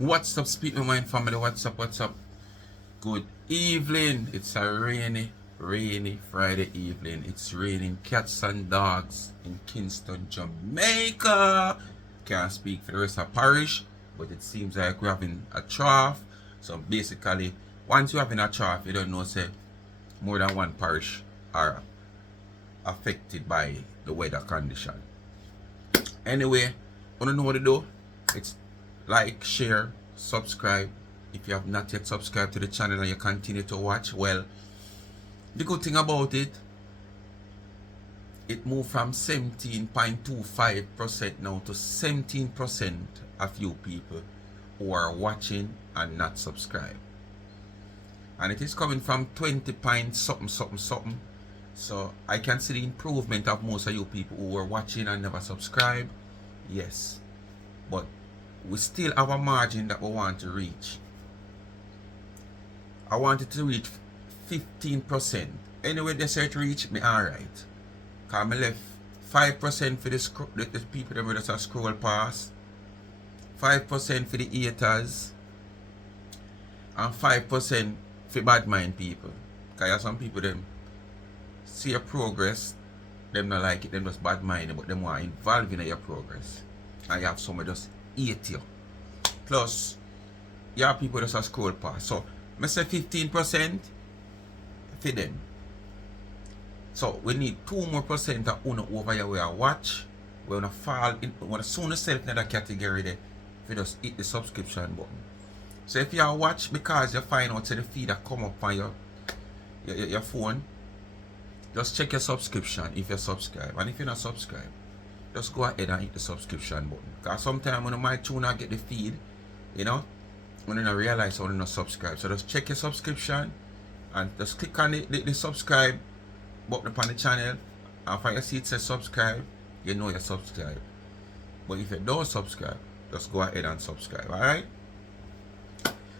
What's up, Speak My Mind family? What's up? What's up? Good evening. It's a rainy Friday evening. It's raining cats and dogs in Kingston, Jamaica. Can't speak for the rest of parish, but it seems like we're having a trough. So basically, once you're having a trough, you don't know, say, more than one parish are affected by the weather condition. Anyway, I don't know what to do. It's like, share, subscribe. If you have not yet subscribed to the channel and you continue to watch, well, the good thing about it moved from 17.25% now to 17% of you people who are watching and not subscribed. And it is coming from 20 point something. So I can see the improvement of most of you people who are watching and never subscribe. Yes. But we still have a margin that we want to reach. I wanted to reach 15%. Anyway, they said reach me alright. Cause I left 5% for the people that just scroll past, 5% for the haters, and 5% for bad mind people. Cause some people them see your progress, them not like it, them just bad mind, but them want involved in your progress. And you have some just hate you. Plus, you have people just scroll past. So I say 15% for them. So we need 2 more percent of uno over here where I watch. We wanna fall in, we wanna soon self in that category there. If you just hit the subscription button. So if you watch because you find out the feed that come up on your phone, just check your subscription if you subscribe. And if you're not subscribed, just go ahead and hit the subscription button. Because sometimes when my tune I get the feed, you know, when you don't realize how you not subscribe. So just check your subscription and just click on the subscribe button upon the channel. And if you see it says subscribe, you know you're subscribed. But if you don't subscribe, just go ahead and subscribe. Alright?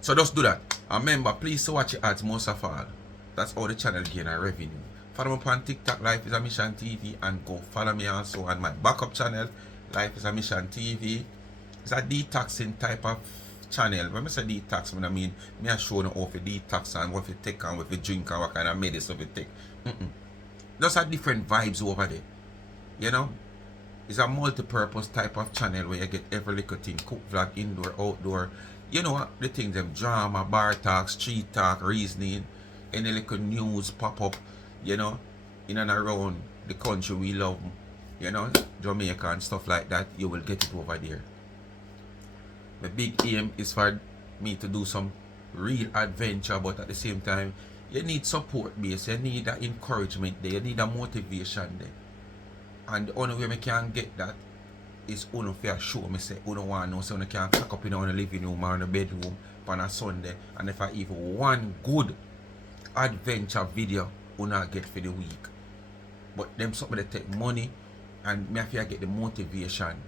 So just do that. And remember, please to watch your ads most of all. That's how the channel gain a revenue. Follow me upon TikTok, Life is a Mission TV, and go follow me also on my backup channel, Life is a Mission TV. It's a detoxing type of channel. When I say detox, I mean I show you how to detox and what you take and what you drink and what kind of medicine you take. Just a different vibes over there. You know? It's a multi-purpose type of channel where you get every little thing, cook vlog, indoor, outdoor. You know the things, them drama, bar talk, street talk, reasoning, any little news pop up, you know, in and around the country we love, you know, Jamaica and stuff like that. You will get it over there. The big aim is for me to do some real adventure, but at the same time, you need support base, you need that encouragement there, you need a motivation there. And the only way I can get that is uno for show me say uno want to know so uno can pack up in the living room or in the bedroom on a Sunday, and if I even one good adventure video uno get for the week. But them something that take money, and me have to get the motivation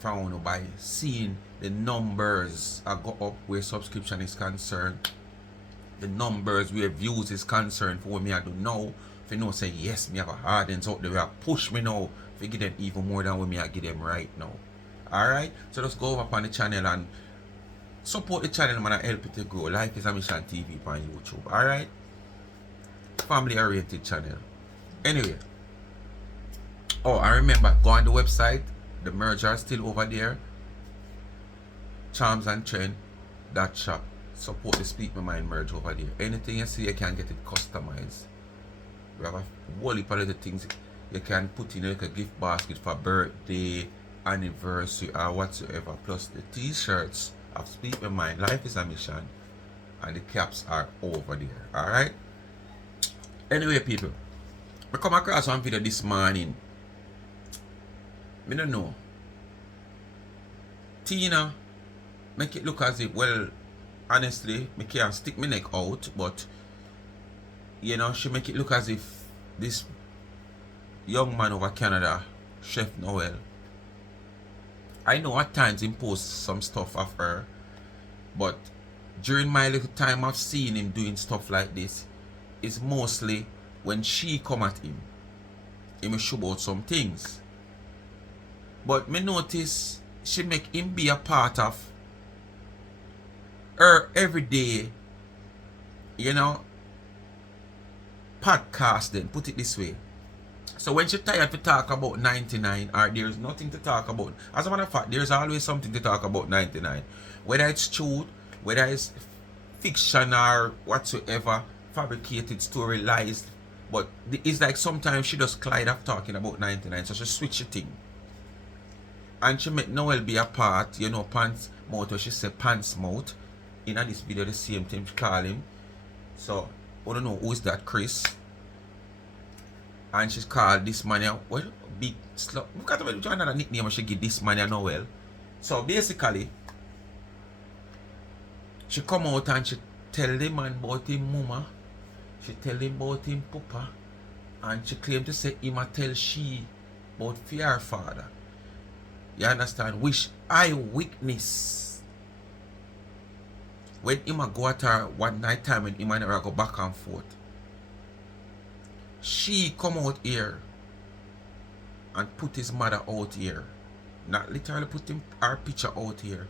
from uno by seeing the numbers I go up where subscription is concerned, the numbers where views is concerned for what me I do now. If you know say yes, me have a audience out there, push me now to give them even more than what me I give them right now. Alright? So just go over upon the channel and support the channel, man, and help it to grow. Life is a Mission TV on YouTube. Alright? Family oriented channel. Anyway. Oh, I remember, go on the website. The merch are still over there. charmsandtrend.shop. Support the Speak My Mind merch over there. Anything you see, you can get it customized. We have a whole heap of little things you can put in like a gift basket for birthday, anniversary, or whatsoever. Plus the t-shirts of Speak My Mind, Life is a Mission, and the caps are over there. Alright? Anyway, people, I come across one video this morning. I don't know. Tina make it look as if, well, honestly, I can't stick my neck out, but you know, she make it look as if this young man over Canada, Chef Noel, I know at times he posts some stuff of her, but during my little time of seeing him doing stuff like this, is mostly when she come at him. He may show about some things. But me notice she make him be a part of her every day, podcasting, put it this way. So when she tired to talk about 99, or there's nothing to talk about, as a matter of fact, there's always something to talk about 99. Whether it's truth, whether it's fiction or whatsoever, fabricated story, lies. But it's like sometimes she just glide off talking about 99, so she switch the thing. And she make Noel be a part, pants mouth, or she say pants mouth. In this video, the same thing she call him. So, I don't know who is that, Chris. And she's called this man, what? Big Slug. Look at another nickname she give this man, Noel. So, basically, she come out and she tell the man about him mama. She tell him about him papa. And she claim to say him a tell she about fear father. You understand? Which I witness. When him a go at her one night time when him and her go back and forth. She come out here and put his mother out here. Not literally put her picture out here.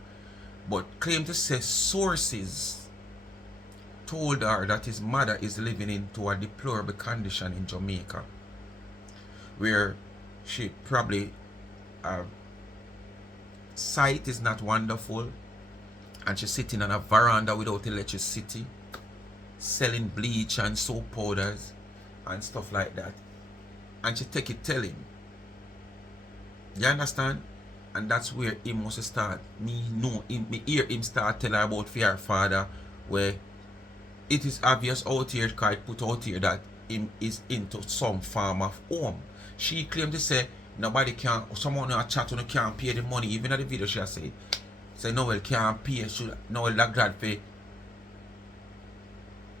But claim to say sources told her that his mother is living into a deplorable condition in Jamaica. Where she probably sight is not wonderful. And she's sitting on a veranda without electricity. Selling bleach and soap powders. And stuff like that. And she take it tell him. You understand? And that's where he must start. Me hear him start tell her about fear father. Where it is obvious out here, because it put out here that him is into some form of home. She claimed to say nobody can, someone in a chat who can't pay the money. Even at the video she say Noel can't pay. Noel that glad for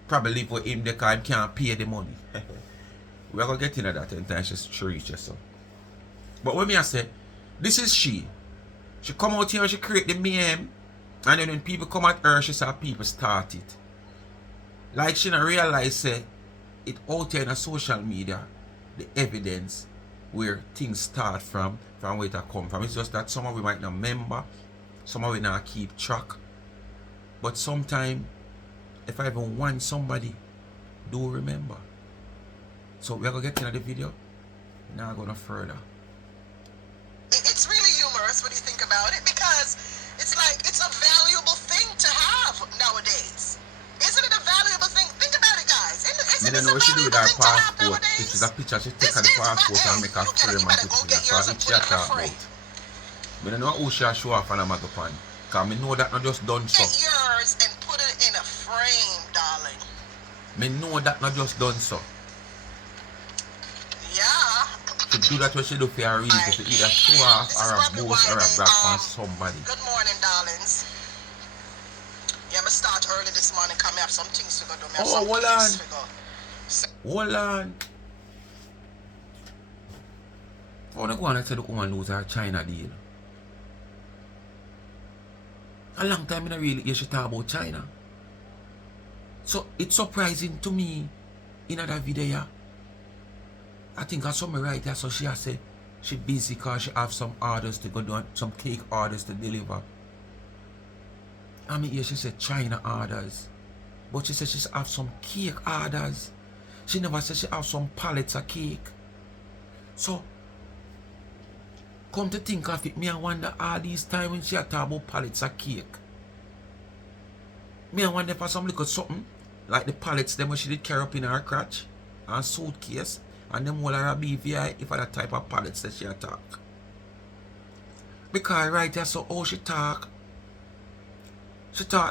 probably live with him because he can't pay the money. We are going to get into that in time she's true, so. But when I say, this is she. She come out here and she create the meme. And then when people come at her, she say people start it. Like she don't realize say, it out here in the social media, the evidence where things start from where it come from. It's just that some of we might not remember, some of we not keep track. But sometimes, if I even want somebody, do remember. So we're going to get into the video. Now I'm going to further. It's really humorous when you think about it, because it's like it's a valuable thing to have nowadays. Isn't it a valuable thing? Think about it, guys. I don't know what she do with her passport. If she's a picture, she take her the passport and make her frame and put it in her. So it's she talk about. I don't know who she show off and I'm at the pan. Because I know that not just done so. Get yours and put it in a frame, darling. I know that not just done so. Yeah. To do that what she do for a reason. To either show off or a boast or a brag on somebody. Good morning, darlings. Yeah, I'm start early this morning because I have some things to go do. Oh, hold on. Hold on. I want to go on and say the woman lose her China deal. A long time I don't really hear she talk about China. So it's surprising to me in that video. I think I saw me right there, so she has said she busy because she have some orders to go do, some cake orders to deliver. I mean, here she said China orders. But she said she have some cake orders. She never said she have some pallets of cake. So, come to think of it, me I wonder all these time when she talk about pallets of cake. Me I wonder for some little something, like the pallets them when she did carry up in her crotch, and suitcase, and them all her BVI, if that type of pallets that she talk. Because right there, so how she talk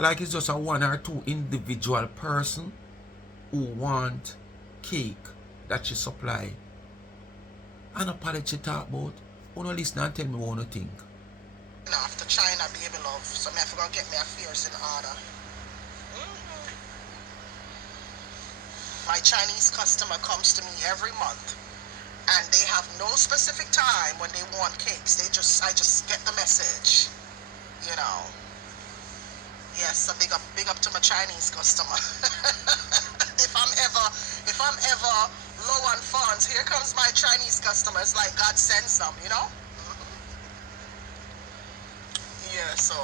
like it's just a one or two individual person who want cake that she supply. And a pallet she talk about. Who no listen and tell me what you think. After China, baby love, so I have to go get my affairs in order. My Chinese customer comes to me every month, and they have no specific time when they want cakes. I just get the message, you know. Yes, so big up to my Chinese customer. if I'm ever low on funds, here comes my Chinese customer. It's like God sends them, you know? Yeah, so.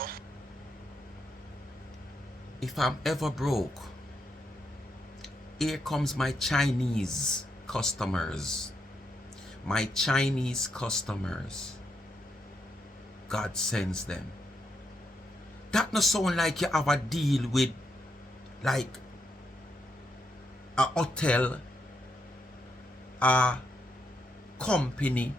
if I'm ever broke, here comes my Chinese customers. My Chinese customers. God sends them. That no sound like you have a deal with like a hotel, a company,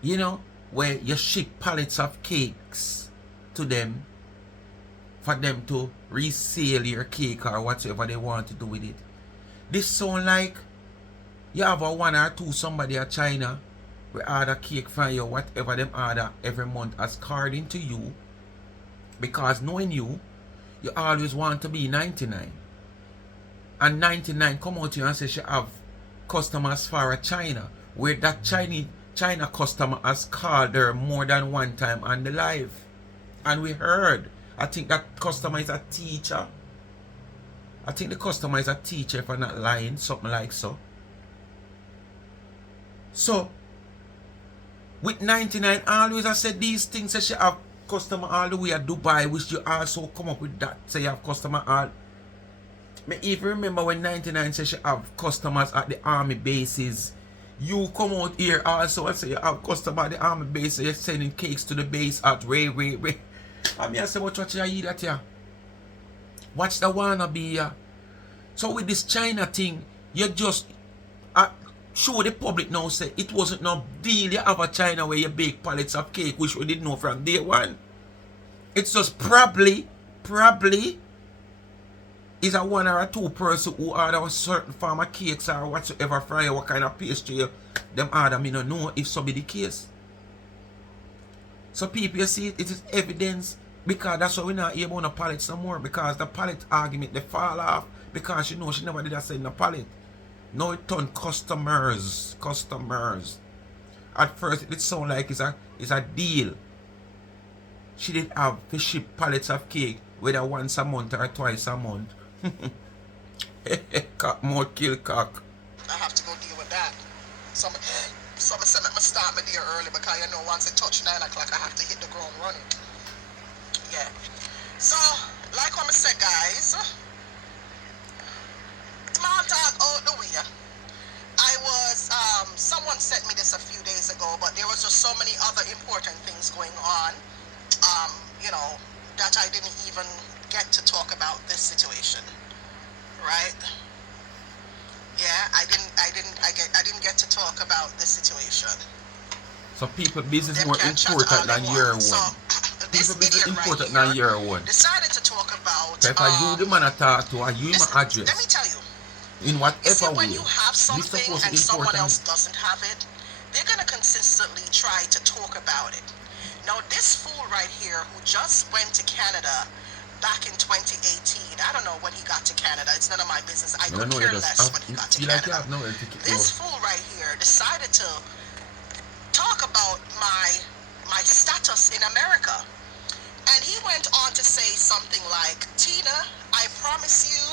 you know, where you ship pallets of cakes to them for them to resell your cake or whatever they want to do with it. This sound like you have a one or two somebody at China we order cake from you, whatever them order every month as carding to you, because knowing you always want to be 99. And 99 come out to you and say she have customers for China, where that China customer has called her more than one time on the live. And we heard, I think that customer is a teacher. I think the customer is a teacher, if I'm not lying, something like so. So, with 99, always I said these things, that she have customer all the way at Dubai, which you also come up with that, say you have customer all. Me even remember when 99 said she have customers at the army bases. You come out here also and say you have customer at the army base, so you're sending cakes to the base at Ray. I mean, I say, what you eat that here? Watch the wannabe here. So with this China thing, you just show the public now, say it wasn't no deal you have a China where you bake pallets of cake, which we didn't know from day one. It's just probably is a one or a two person who order a certain form of cakes or whatsoever from you, what kind of pastry them order. Me don't know if so be the case. So people, you see, it is evidence, because that's why we're not able on the pallets no more, because the pallet argument they fall off, because she know she never did that send the pallet. Now it turned customers. At first it sound like it's a deal. She did have to ship pallets of cake, whether once a month or twice a month. Cock more kill cock. I have to go deal with that. Some say let me start my day early, because you know once it touch 9 o'clock I have to hit the ground running. Yeah. So, like what I said, guys, small talk out the way. I was, someone sent me this a few days ago, but there was just so many other important things going on, you know, that I didn't even get to talk about this situation, right? Yeah, I didn't get to talk about this situation. So people business Them more can chat important all than they your want. So, one. this People business idiot important right than here your one. decided to talk about, So if I you the man I talk to, you my listen, let me address. tell you, In you see, whatever when way. you have This something supposed and to someone important. else doesn't have it, they're going to consistently try to talk about it. Now, this fool right here who just went to Canada back in 2018, I don't know when he got to Canada. It's none of my business. I could care less when he got to Like you Canada. have nowhere to kick This fool right here decided to talk about my status in America. And he went on to say something like, Tina, I promise you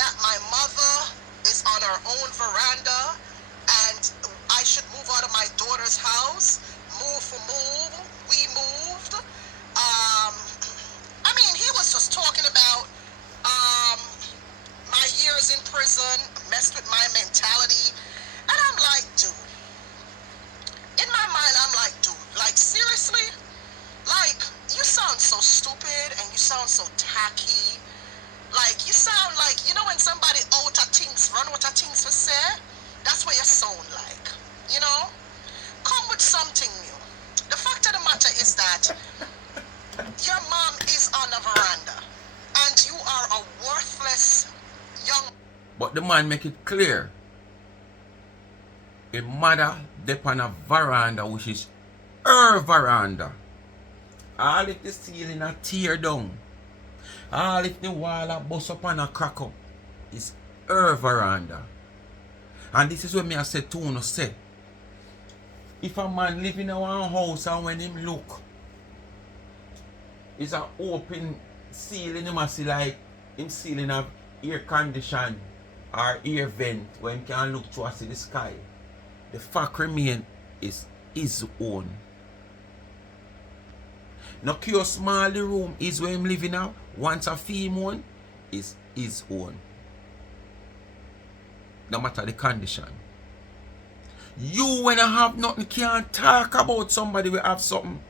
that my mother is on her own veranda and I should move out of my daughter's house. Move for move. We moved. I mean, he was just talking about my years in prison, messed with my mentality. And I'm like, dude, in my mind, I'm like, dude, like, seriously? Like, you sound so stupid and you sound so tacky. Like, you sound like, you know when somebody out of things, run out of things for say? That's what you sound like, you know? Come with something new. The fact of the matter is that your mom is on a veranda and you are a worthless young... But the man make it clear. A mother dep on a veranda, which is her veranda. All if the ceiling a tear down, all if the wall a bust up and a crack up, is her veranda. And this is what me I said to you, say, if a man live in one house and when him look, it's an open ceiling, him a see like him ceiling have air condition or air vent when him can look through and see the sky. The fact remain is his own. No care small the room is where him living now. Once a fee one is his own. No matter the condition. You when I have nothing can't talk about somebody will have something.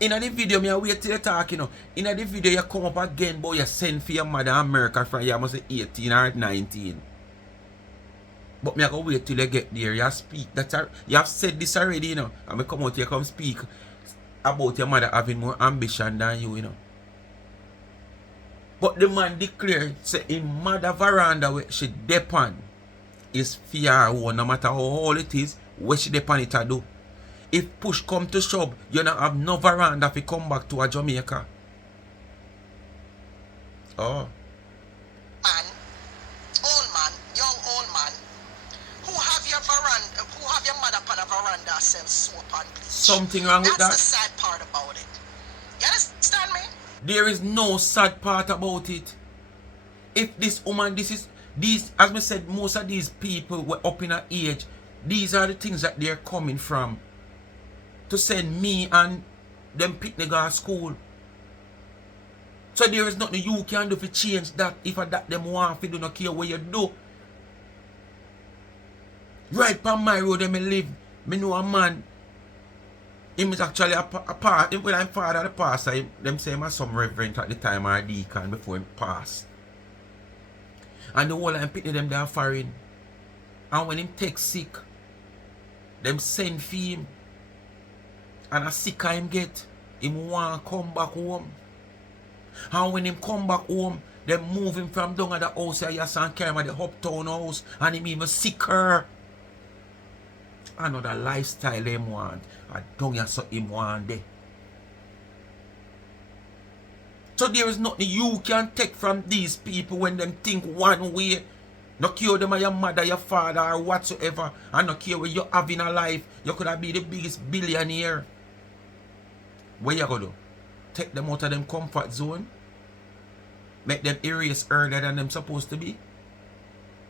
In the video, me wait till you talk, you know. In the video, you come up again, but you send for your mother America from you must say 18 or 19. But me I go wait till you get there. You speak. You have said this already, you know. And me come out here, come speak about your mother having more ambition than you, you know. But the man declared, say, in mother veranda where she depend is fear one, no matter how old it is, where she depend it to do. If push come to shove, you don't have no veranda if you come back to a Jamaica. Oh. Man, old man, young old man, who have your veranda, who have your mother on a veranda self soap and bleach. Something wrong with that? That's the sad part about it. You understand me? There is no sad part about it. If this woman, these, as I said, most of these people were up in her age, these are the things that they're coming from. To send me and them picnic to school. So there is nothing you can do to change that if that them want to do not care what you do. Right on my road where I live, me know a man. He is actually a part. When I'm father of the pastor, them say I'm some reverend at the time or a deacon before he passed. And the whole I'm picnic them there foreign. And when him take sick, them send for him. And a sick him get, him want to come back home. And when him come back home, they move him from down at the house here and carry him at the uptown house. And him even sicker. Another lifestyle him want. I don't hear so him want there. So there is nothing you can take from these people when them think one way. No care them or your mother, your father, or whatsoever. And no care what you have in a life. You could have been the biggest billionaire. What you gonna do? Take them out of them comfort zone? Make them erase earlier than them supposed to be?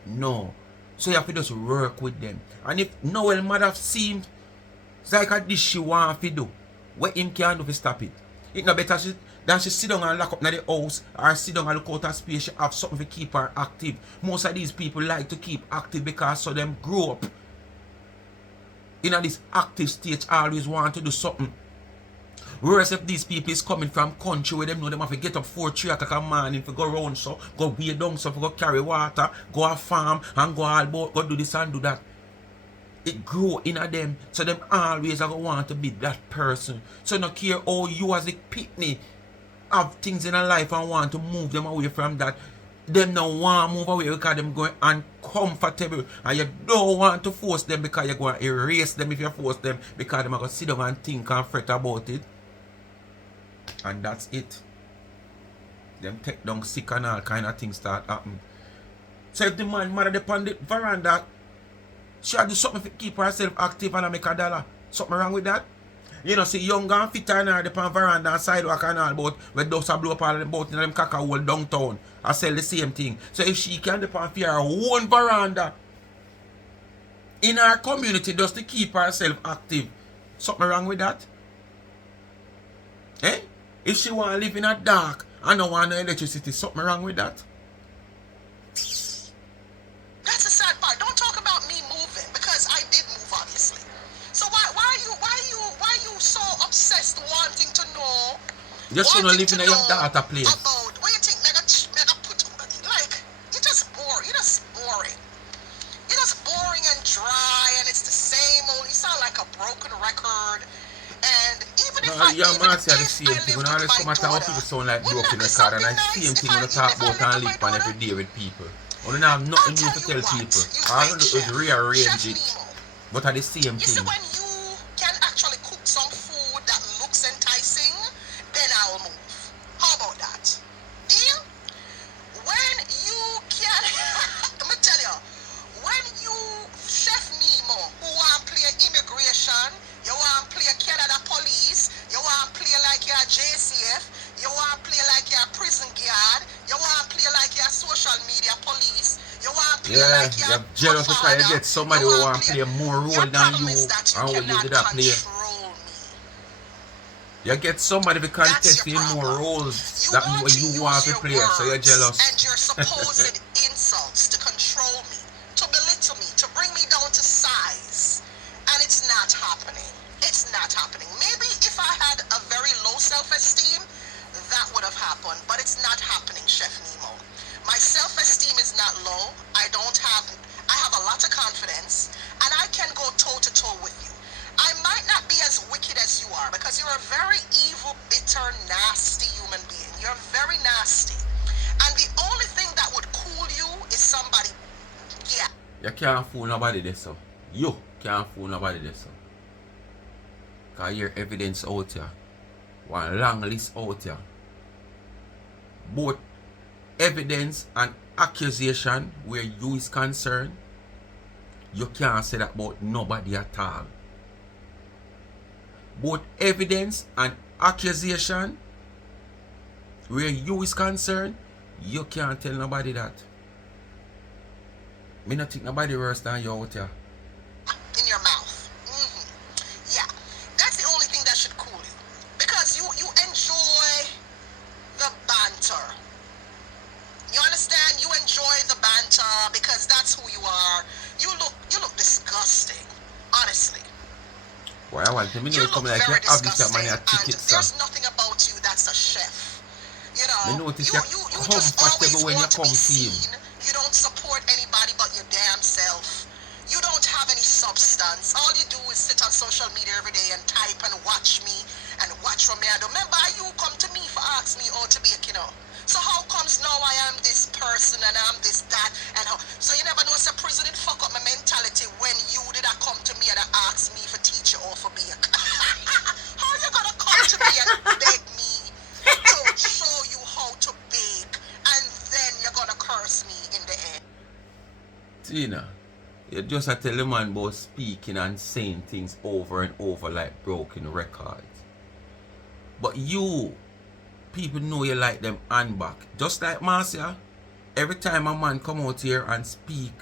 No. So you have to just work with them. And if Noel might have seemed it's like a dish she want to do, what him can do to stop it? It's no better than she sit down and lock up in the house or sit down and look out of space. She have something to keep her active. Most of these people like to keep active because so them grow up in this active stage, always want to do something. Whereas if these people is coming from country where them know them have to get up 4, 3 o'clock in the morning to go around so, go weigh down so, go carry water, go a farm and go all about, go do this and do that. It grow in them, so them always are going to want to be that person. So no care how you as a picnic have things in a life and want to move them away from that. Them no want to move away because them going uncomfortable. And you don't want to force them because you're going to erase them if you force them because them are going to sit down and think and fret about it. And that's it. Them take down sick and all kind of things start happen. So if the man mother upon the veranda, she had to do something to keep herself active and make $1. Something wrong with that? You know, see young and fit and her upon veranda and sidewalk and all but where dust a blow up all about in them caca hole downtown. I sell the same thing. So if she can depend for her own veranda in her community just to keep herself active, something wrong with that? Eh? If she want to live in a dark and don't want no electricity, something wrong with that? That's the sad part. Don't talk about me moving because I did move obviously. So why are you so obsessed wanting to know? Just want to live in a young daughter place. About what you think? Mega put like you're just boring. You're just boring. You're just boring and dry, and it's the same old. You sound like a broken record. And even if I the same thing. When I always come and talk people sound like broken record, and I same thing when I talk about and live on every day with people. I don't have nothing new to tell people. All I do is rearrange it. But at the same You see, thing. when you can actually cook some food that looks enticing, then I'll move. How about that? Deal? When you can, let me tell you, when you Chef Nemo, who want to play immigration, you want to play Canada police, you want to play like you're JCF, you want to play like you're prison guard, you want to play like you're social media police, you want to feel Yeah, like you're you're a jealous good because you father. get somebody You who want want to clear. play more Your role than problem you is that you and what you cannot did not play. control me. You get somebody to That's your contest in more problem. roles You that want what to you want use to your play, so you're words jealous. and your supposed insults to control me, to belittle me, to bring me down to size. And it's not happening. It's not happening. Maybe if I had a very low self-esteem, that would have happened. But it's not happening, Chef Nemo. My self-esteem is not low. I have a lot of confidence, and I can go toe-to-toe with you. I might not be as wicked as you are because you're a very evil, bitter, nasty human being. You're very nasty. And the only thing that would cool you is somebody, yeah. You can't fool nobody there, so. You can't fool nobody there, so. Because your evidence out here. One long list out here. Both evidence and accusation where you is concerned, you can't say that about nobody at all. Both evidence and accusation where you is concerned, you can't tell nobody that. Me not think nobody worse than you out here. In your mouth. Yeah. That's the only thing that should cool you. Because you enjoy the banter. You understand? You enjoy the banter because that's who you are. You look disgusting. Honestly. Why I want to me You know come look like you very have this disgusting, money a and ticket, sir. there's nothing about you that's a chef. You Me know, notice you you're just always comfortable when you want to come be team. seen. You don't support anybody but your damn self. You don't have any substance. All you do is sit on social media every day and type and watch me and watch from me. I remember you come to me for ask me how to bake, you know. So how comes now I am this person and I'm this that and how? So you never know, it's a prison. It fuck up my mentality when you did I come to me and ask me for teach you or for bake. How you gonna come to me and beg me to show you how to bake and then you're gonna curse me in the end? Tina, you just a tell the man about speaking and saying things over and over like broken records. But you, people know you like them hand back. Just like Marcia, every time a man come out here and speak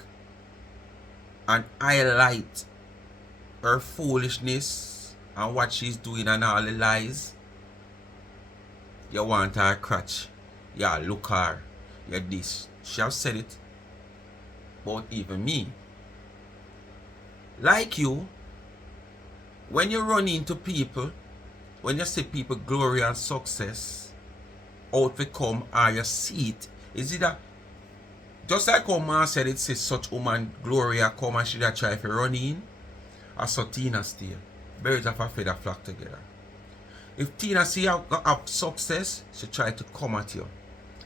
and highlight her foolishness and what she's doing and all the lies, you want her crutch. Yeah, look her. Yeah, this. She have said it. But even me. Like you, when you run into people, when you see people glory and success, out to come or you see it, is it that just like how man said it says such woman Gloria come and she that try to run in, or so Tina stay. Birds of a feather flock together. If Tina see you have success, she try to come at you.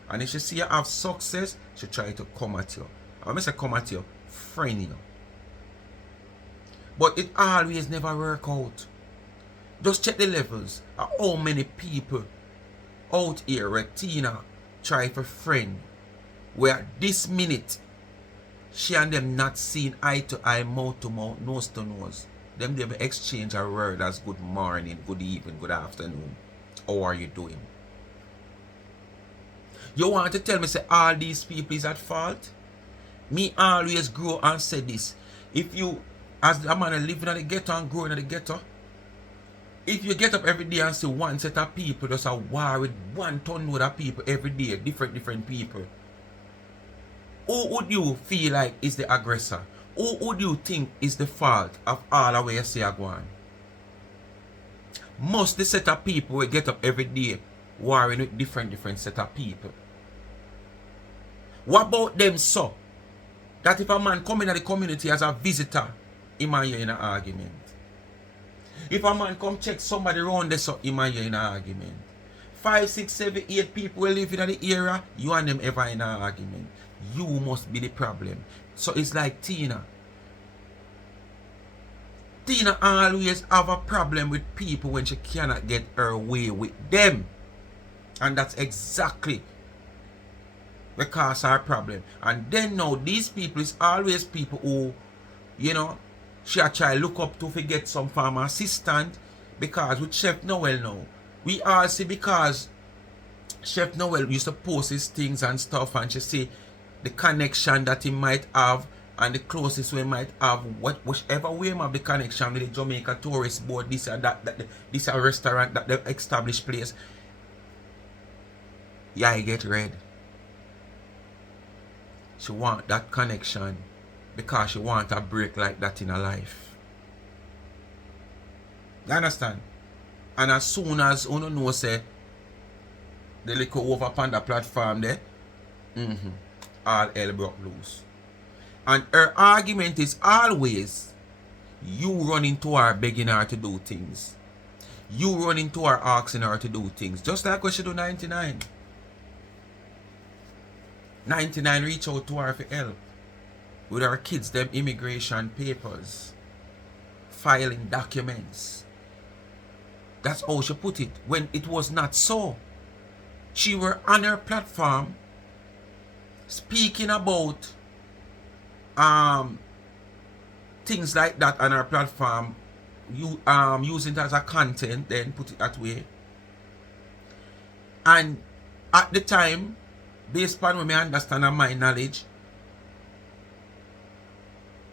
And if she see you have success, she try to come at you. And when I say come at you, friend you. But it always never work out. Just check the levels of how many people out here where Tina try for friend, where this minute she and them not seen eye to eye, mouth to mouth, nose to nose. Them they exchange a word as good morning, good evening, good afternoon. How are you doing? You want to tell me say all these people is at fault? Me always grow and say this. If you, as a man living in the ghetto and growing in the ghetto, if you get up every day and see one set of people just a war with 1 ton load of people every day, different people, who would you feel like is the aggressor? Who would you think is the fault of all the way you say go on? Must the set of people will get up every day warring with different set of people? What about them so? That if a man come in the community as a visitor, he might hear in an argument. If a man come check somebody around there, so he might hear in an argument. 5, 6, 7, 8 people will live in the area, you and them ever in an argument. You must be the problem. So it's like Tina. Tina always have a problem with people when she cannot get her way with them. And that's exactly because her problem. And then now these people is always people who, you know, she a try look up to get some farm assistant. Because with Chef Noel now, we all see because Chef Noel used to post his things and stuff and she say the connection that he might have and the closest we might have, whichever way him have the connection with the Jamaica Tourist Board, this or that this a restaurant, that the established place, yeah, I get red. She want that connection because she want a break like that in her life. You understand? And as soon as you know say the little over upon the platform there, all hell broke loose. And her argument is always, you run into her begging her to do things. You run into her asking her to do things. Just like what she do 99. 99 reach out to her for help. With her kids, them immigration papers. Filing documents. That's how she put it. When it was not so. She were on her platform speaking about things like that on our platform, you using it as a content, then put it that way. And at the time, based on what I understand and my knowledge,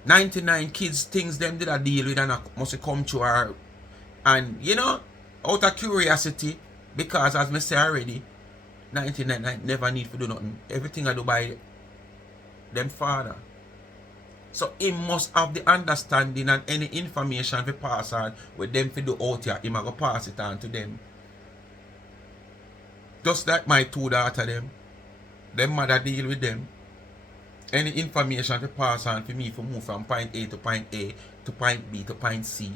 99 kids things them did a deal with and must come to her, and you know, out of curiosity, because as I say already, 99 never need to do nothing. Everything I do by them father. So he must have the understanding and any information to pass on with them to do out here, he might go pass it on to them. Just like my two daughters, them mother deal with them. Any information to pass on for me to move from point A to point A to point B to point C.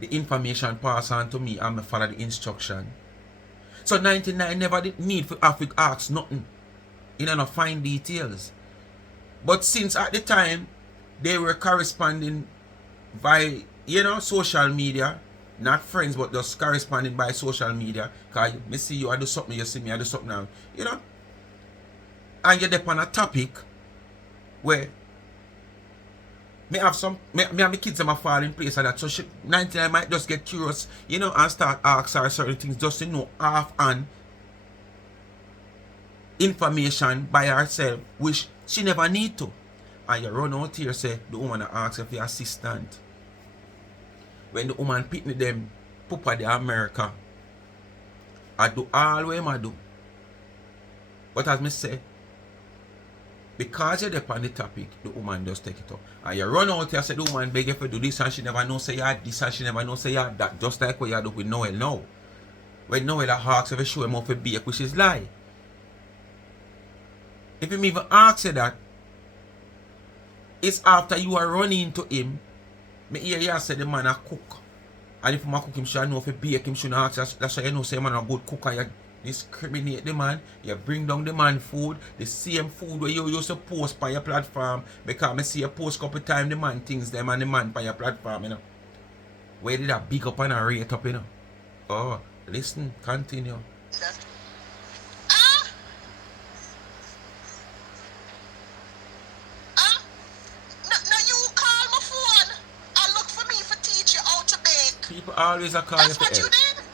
The information pass on to me and I follow the instruction. So 99 never did need to have to ask nothing. You know, fine details. But since at the time, they were corresponding by, you know, social media, not friends, but just corresponding by social media, because me see you, I do something, you see me, I do something now, you know. And you're on a topic where me have my kids that fall in place and that, so she, 99 might just get curious, you know, and start asking her certain things just to know half-hand information by herself, which she never need to. And you run out here say the woman asks if your assistant. When the woman pick me them Papa the America, I do all what I do. But as me say, because you're on the topic, the woman just take it up. And you run out here say the woman beg you to do this and she never know say you had this and she never know say you had that. Just like what you do with Noel now. When Noel asks if you show him how to bake, which is lie. If him even ask you that, it's after you are running into him, me hear you say the man a cook. And if I cook him, should know if he bake him, should ask. That's why you know say man a good cook and you discriminate the man, you bring down the man food, the same food where you used to post on your platform, because I see you post couple times the man things them and the man on your platform, you know. Where did that big up and a rate up, you know? Oh, listen, continue. People always are calling for help. That's what you did?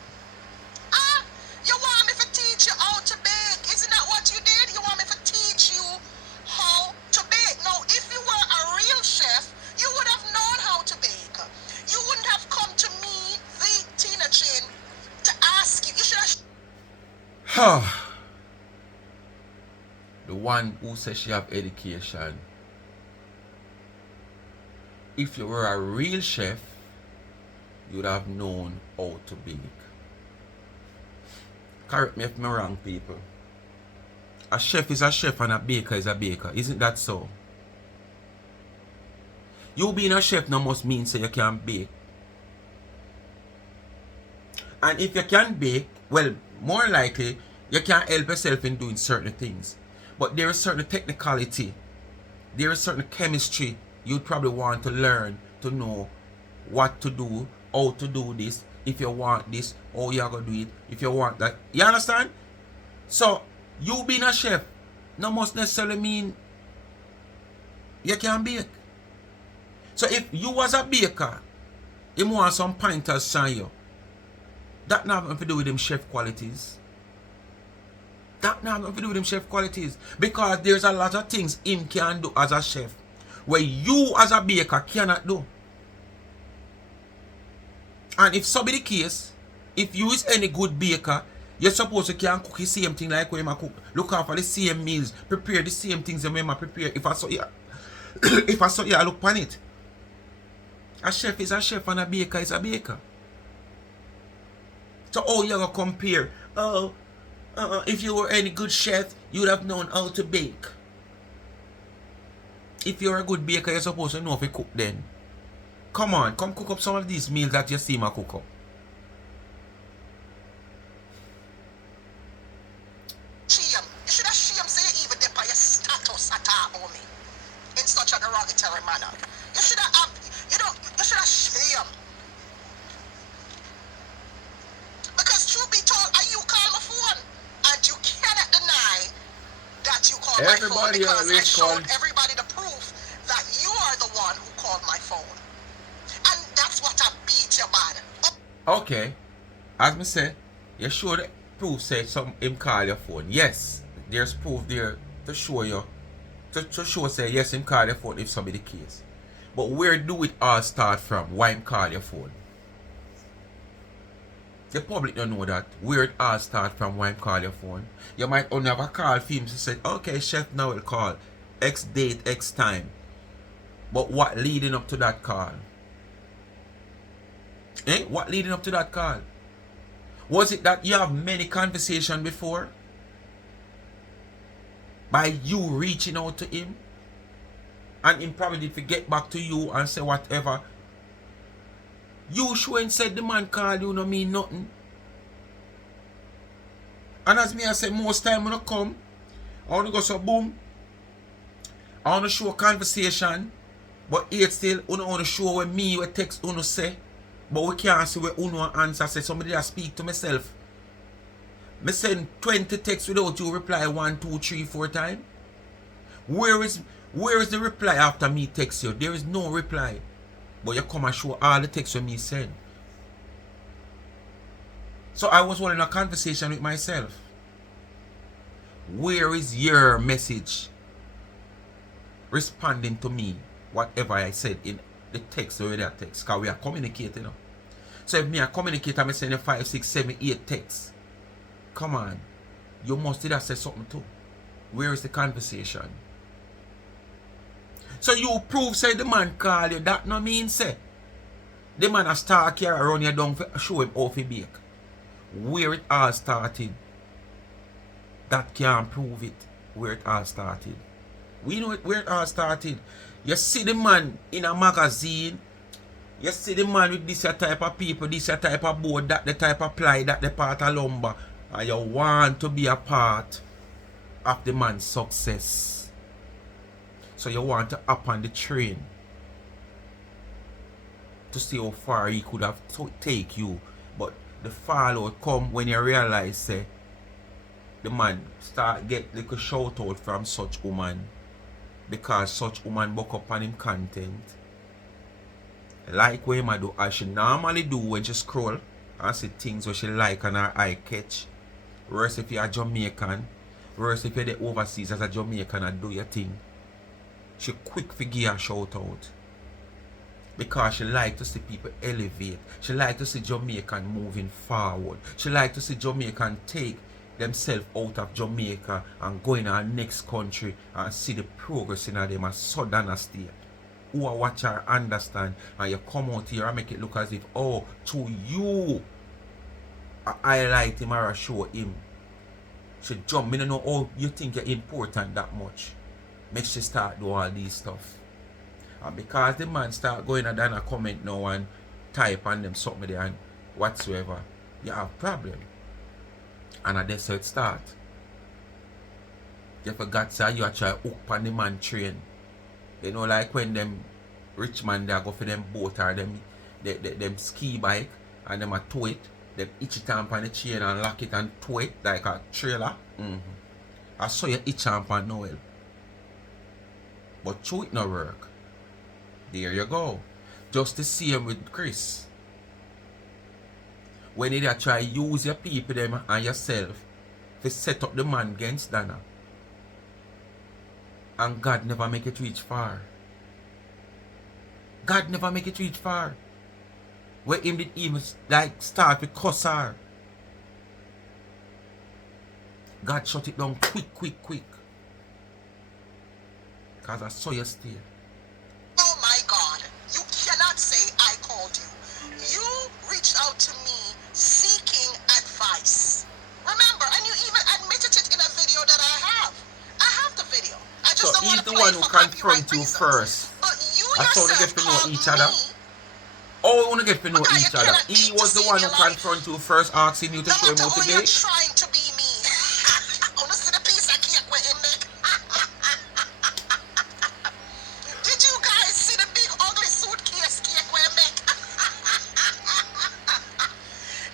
You want me to teach you how to bake? Isn't that what you did? You want me to teach you how to bake? Now, if you were a real chef, you would have known how to bake. You wouldn't have come to me, the Tina Chin, to ask you. You should have... The one who says she have education. If you were a real chef, you would have known how to bake. Correct me if I'm wrong, people. A chef is a chef and a baker is a baker. Isn't that so? You being a chef no must mean say you can bake. And if you can bake, well, more likely, you can help yourself in doing certain things. But there is certain technicality. There is certain chemistry you'd probably want to learn to know what to do, how to do this, if you want this, how you're going to do it, if you want that. You understand? So, you being a chef, no must necessarily mean you can bake. So, if you was a baker, you want some pointers on you, that not have to do with them chef qualities. That now have to do with him chef qualities. Because there's a lot of things him can do as a chef where you as a baker cannot do. And if so be the case, if you is any good baker, you're supposed to can cook the same thing like when I cook. Look out for the same meals, prepare the same things when I prepare. If I saw you, if I saw you, I look on it. A chef is a chef and a baker is a baker. So how you gonna compare? If you were any good chef, you would have known how to bake. If you're a good baker, you're supposed to know how to cook then. Come on, come cook up some of these meals that you see me cook up. Shame. You should have shame say you even dip on your status at all about me in such a derogatory manner. You should have, you should have shame. Because truth be told, you call my phone and you cannot deny that you called my phone because I showed everybody the proof that you are the one who called my phone. And that's what I beat you, man. Okay. As me say, you sure the proof say him call your phone. Yes, there's proof there to show you. To show say yes, him call your phone if so be the case. But where do it all start from? Why him call your phone? The public don't know that. Where it all start from, why him call your phone. You might only have a call for him to say, okay, Chef Noel call. X date, X time. But what leading up to that call? What leading up to that call? Was it that you have many conversations before? By you reaching out to him? And him probably did get back to you and say whatever. You showing said the man call you no mean nothing. And as me I said, most time when I come, I want to go so boom. I want to show a conversation. But yet still, I want to show what me, what text uno say. But we can't see what uno answer say. Somebody that speak to myself. Me send 20 texts without you reply 1, 2, 3, 4 times. Where is the reply after me text you? There is no reply. But you come and show all the texts when me send. So I was holding a conversation with myself. Where is your message? Responding to me, whatever I said in the text or that text. Because we are communicating. So if me I communicate, I'm sending 5, 6, 7, 8 texts. Come on. You must have said something too. Where is the conversation? So you prove say the man call you, that no mean say the man a start here around you down for show him how to bake. Where it all started. That can't prove it. Where it all started. We know it where it all started. You see the man in a magazine. You see the man with this type of people, this type of board, that the type of ply, that the part of lumber. And you want to be a part of the man's success. So you want to up on the train to see how far he could have take you. But the fallout come when you realize say the man start get like a shout out from such woman because such woman buck up on him content. Like what him do as she normally do when she scroll and see things what she like and her eye catch. Worse if you're a Jamaican, worse if you're the overseas as a Jamaican and do your thing. She quick figure a shout out. Because she like to see people elevate. She like to see Jamaican moving forward. She like to see Jamaican take themselves out of Jamaica and go in our next country and see the progress in them as southern state. Who are watch her understand and you come out here and make it look as if, oh, to you I highlight him or I show him. She jump, me don't know how you think you're important that much. Make she start do all these stuff. And because the man start going and a comment now and type on them something there and whatsoever, you have problem. And that's how it start. You forgot say you try hook on the man train. You know like when them rich man they go for them boat or them ski bike and them a tow it, them itch it on the chain and lock it and tow it like a trailer. I saw you itch on Noel. But through it no work. There you go. Just the same with Chris. When you try use your people them and yourself to set up the man against Donna. And God never make it reach far. God never make it reach far. Where him did even like start with Cuss her. God shut it down quick. Cause I saw you stay. Oh my God, you cannot say I called you. You reached out to me seeking advice. Remember, and you even admitted it in a video that I have. I have the video. I just So don't want he's to the play one it who for copyright confront you reasons. first. But you That's how they yourself get to know called each me. other. Oh, we want to get to know Okay, you each other. cannot He beat was the to one see who me life. confront you first, asking you to No show him matter how who to you're bake. trying to be me. I want to see the piece of cake where him make. Did you guys see the big ugly suitcase cake where him make?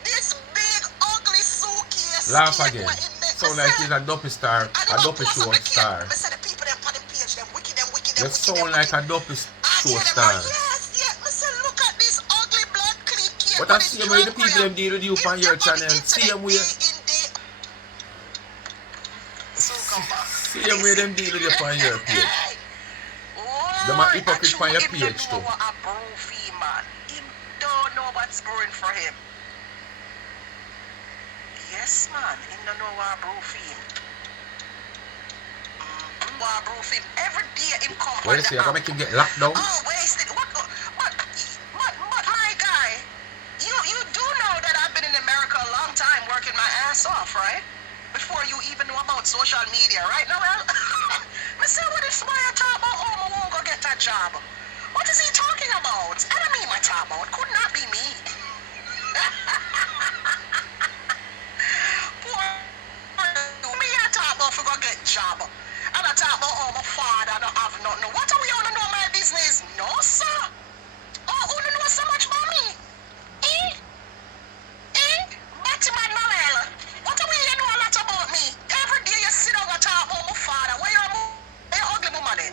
This big ugly suitcase Laugh cake again. where him make. Sound like he's a dopey star, I a never dopey post show up the cake. star. I said the people them on the page, them wicked, them wicked, You them wicked, them sound like wicked. a dopey I show hear them all, star. yes. I said, look at this ugly blood clean cake. But What I is see where the drunk people them deal with you If on your they're on the channel. See internet them where. day in, day so come back. See them where them deal with you on your page. Them a hypocrite on your page too. Him don't know what a brophy, man. Him don't know what's brewing for him. Yes, man. Him don't know what a brophy. What a brophy. Every day him come What you on say? the I can make him get locked down? Oh, wasted. What, my guy, you do know that I've been in America a long time working my ass off, right? Before you even know about social media, right, Noel? I say, what if somebody talk about, oh, I won't go get that job? What is he talking about? I don't mean my talk about. Could not be me. Me I talk about for go get job. And I talk about, oh, my father don't have nothing. What are we on to know my business? No, sir. Oh, who don't know so much about me? Batman Noel. What are we here know a lot about me? Every day you sit down and talk about my father. Where your ugly mama then?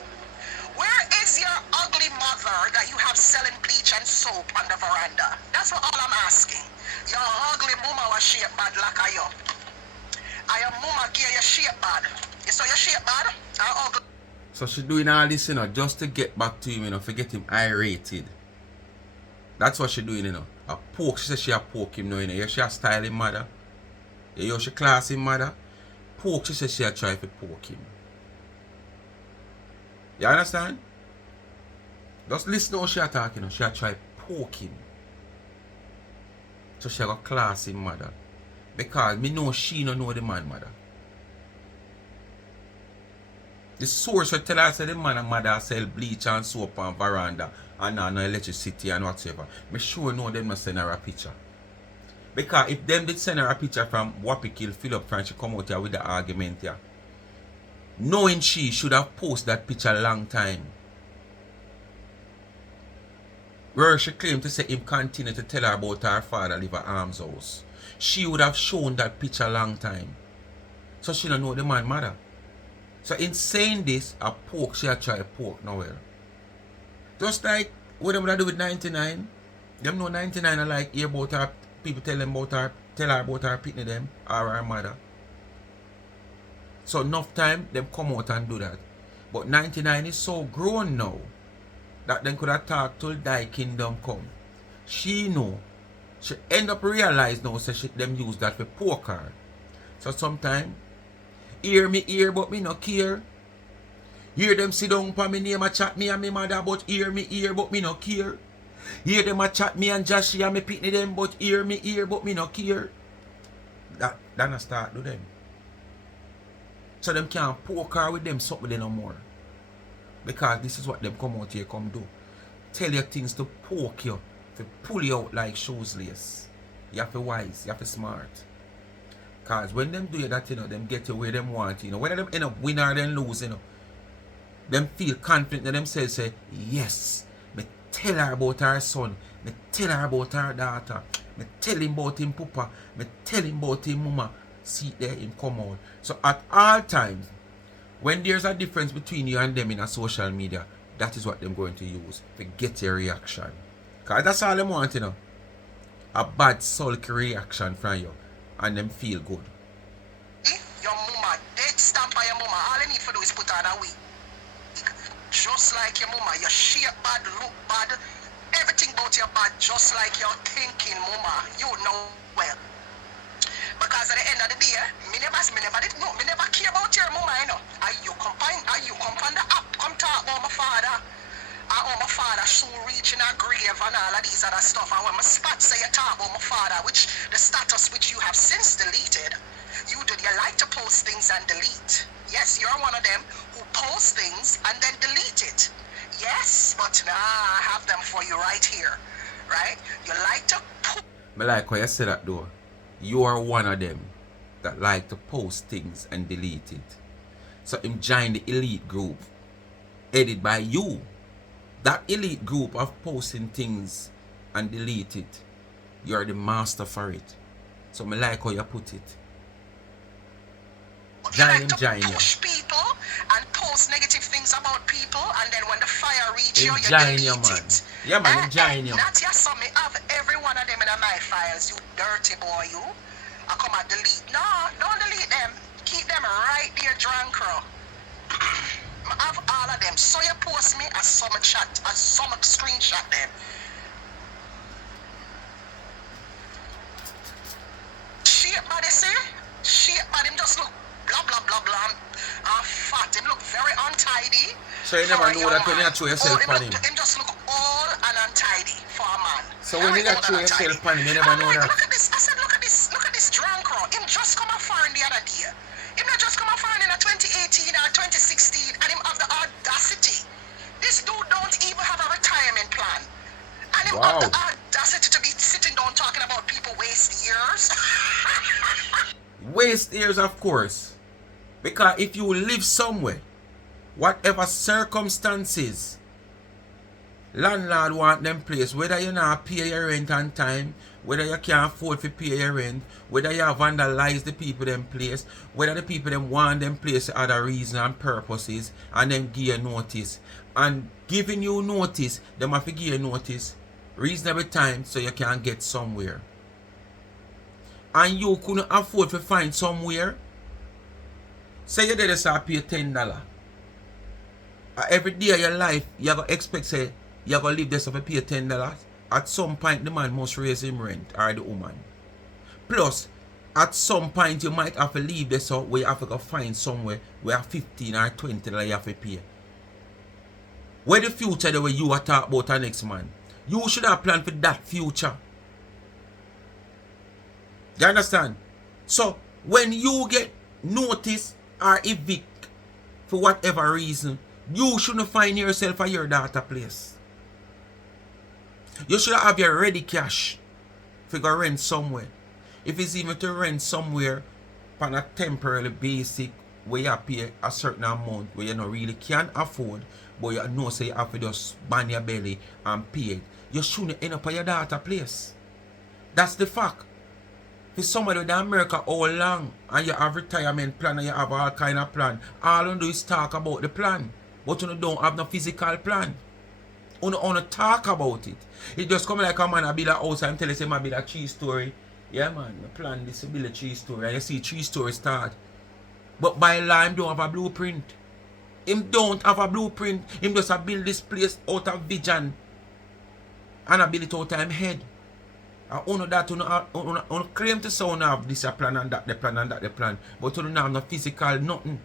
Where is your ugly mother that you have selling bleach and soap on the veranda? That's what all I'm asking. Your ugly mama was shape bad like I you. And your mama gave you shape bad. You saw your shape bad? Or ugly? So she doing all this, just to get back to him, to get him irated. That's what she doing, A poke, she says she a poke him now, Yeah, she a style him mother. Yeah, she class him mother. Poke, she says she a try to poke him. You understand? Just listen how she a talking, She a try poke him. So she a got class him mother. Because me know she no know the man mother. The source will tell her say the man and mother sell bleach and soap and veranda and no electricity and whatever. Me sure know them must send her a picture. Because if them did send her a picture from Wapikill Philip and she come out here with the argument here, knowing she should have posted that picture a long time. Where she claimed to say him continue to tell her about her father live at Arms House. She would have shown that picture a long time. So she don't know the man mother. So in saying this, a poke, she a try poke Noel. Just like what them do with 99. Them know 99 are like hear about her, people tell her about her pitney them or her mother. So enough time them come out and do that. But 99 is so grown now that them could have talked till thy kingdom come. She know. She end up realize now so them use that for poke her. So sometime hear me hear but me no care. Hear them sit down for me name a chat me and me mother but hear me hear but me no care. Hear them a chat me and Joshie and me pitney them but hear me hear but me no care. That a start do them. So them can't poke her with them something no more. Because this is what them come out here come do. Tell you things to poke you, to pull you out like shoes lace. You have to wise, you have to smart. Because when them do that, them get you where them want, whether them end up win or them lose, them feel confident in themselves, say, yes, me tell her about her son, me tell her about her daughter, me tell him about him papa, me tell him about him mama. See there, him come out. So at all times, when there's a difference between you and them in a social media, that is what them going to use to get your reaction. Because that's all them want, A bad sulky reaction from you. And them feel good. stamp by your mama. All you need to do is put on a wig. Just like your mama. Your shape bad, look bad. Everything about your bad, just like you're thinking, mama. You know well. Because at the end of the day, me never care about your mama, you know. Are you come on the app, come talk about my father. My father soon reaching a grave and all of these other stuff. And when my spot say you talk about my father, which the status which you have since deleted, you like to post things and delete. Yes, you're one of them who post things and then delete it. Yes, but nah, I have them for you right here. Right? You like to post. I like how you say that though. You are one of them that like to post things and delete it. So him join the elite group, headed by you. That elite group of posting things and delete it. You're the master for it. So I like how you put it. Join push people and post negative things about people, and then when the fire reaches you, you join delete you, man. it. Yeah, man, join you. Not just some, me have every one of them in my files, you dirty boy, you. I come and delete. No, don't delete them. Keep them right there, drunk crow. I have all of them. So you post me a summer chat, a summer screenshot them. Shape body, see? Shape body, him just look blah blah blah blah. Fat, him look very untidy. So you never know that when you throw yourself on him. Him just look old and untidy for a man. So when you throw yourself on him, you never know that. Look at this. I said, look at this drunk crow. Him just come a foreign the other day. Him not just come a foreign in a 2018 or 2016, and him have the audacity. This dude don't even have a retirement plan. And him have the audacity to be sitting down talking about people waste years. Waste years, of course. Because if you live somewhere, whatever circumstances, landlord want them place, whether you not pay your rent on time, whether you can't afford to pay your rent, whether you have vandalized the people them place, whether the people them want them place for other reasons and purposes, and them give you notice. And giving you notice, them have to give you notice reasonable time so you can get somewhere. And you couldn't afford to find somewhere. Say you did this pay $10. Every day of your life, you going to expect say you going to live this to pay $10. At some point, the man must raise him rent, or the woman. Plus, at some point, you might have to leave this out where you have to go find somewhere where $15 or $20 you have to pay. Where the future the way you are talking about the next man, you should have planned for that future. You understand? So, when you get notice or evict for whatever reason, you shouldn't find yourself at your daughter place. You should have your ready cash for go rent somewhere. If it's even to rent somewhere on a temporary basic where you pay a certain amount where you not really can afford, but you know say you have to just bang your belly and pay it, you shouldn't end up at your daughter place. That's the fact. For somebody in America all long and you have retirement plan and you have all kind of plan, all you do is talk about the plan, but you don't have no physical plan. You don't talk about it. It just come like a man a build a house and tell you say I build a 3-story. Yeah man, I plan this to build a 3-story and you see 3-story start. But by law him don't have a blueprint. Him don't have a blueprint. Him just a build this place out of vision and a build it out of him head. And only that you claim to sound have this a plan and that the plan and that the plan. But you don't have no physical nothing.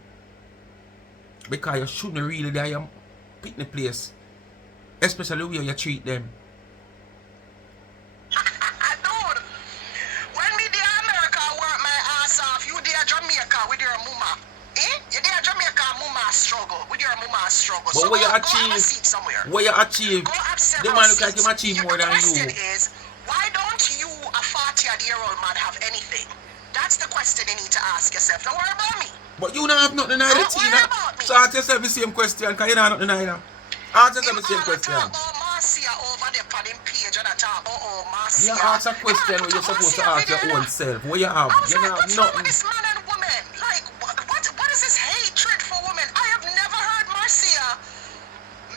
Because you shouldn't really there you pick the place. Especially where you treat them. Dude, when me there America work my ass off, you there Jamaica with your mama. You there Jamaica mama struggle. With your mama struggle. But so what you go have achieve? a seat somewhere. What you achieve? Go have The several man look like seats. him achieve more than The question you. is, why don't you, a 40-year-old man, have anything? That's the question you need to ask yourself. Don't worry about me. But you don't have nothing either, Don't worry Tina. about me. So ask yourself the same question, because you don't have nothing either. Ask yourself the same question. Talk about Marcia over there on him page and I talk about Marcia. You ask a question where you're supposed to ask your own self. What you have? You don't have what's wrong with nothing. this man and woman? Like, what is this hatred for women? I have never heard Marcia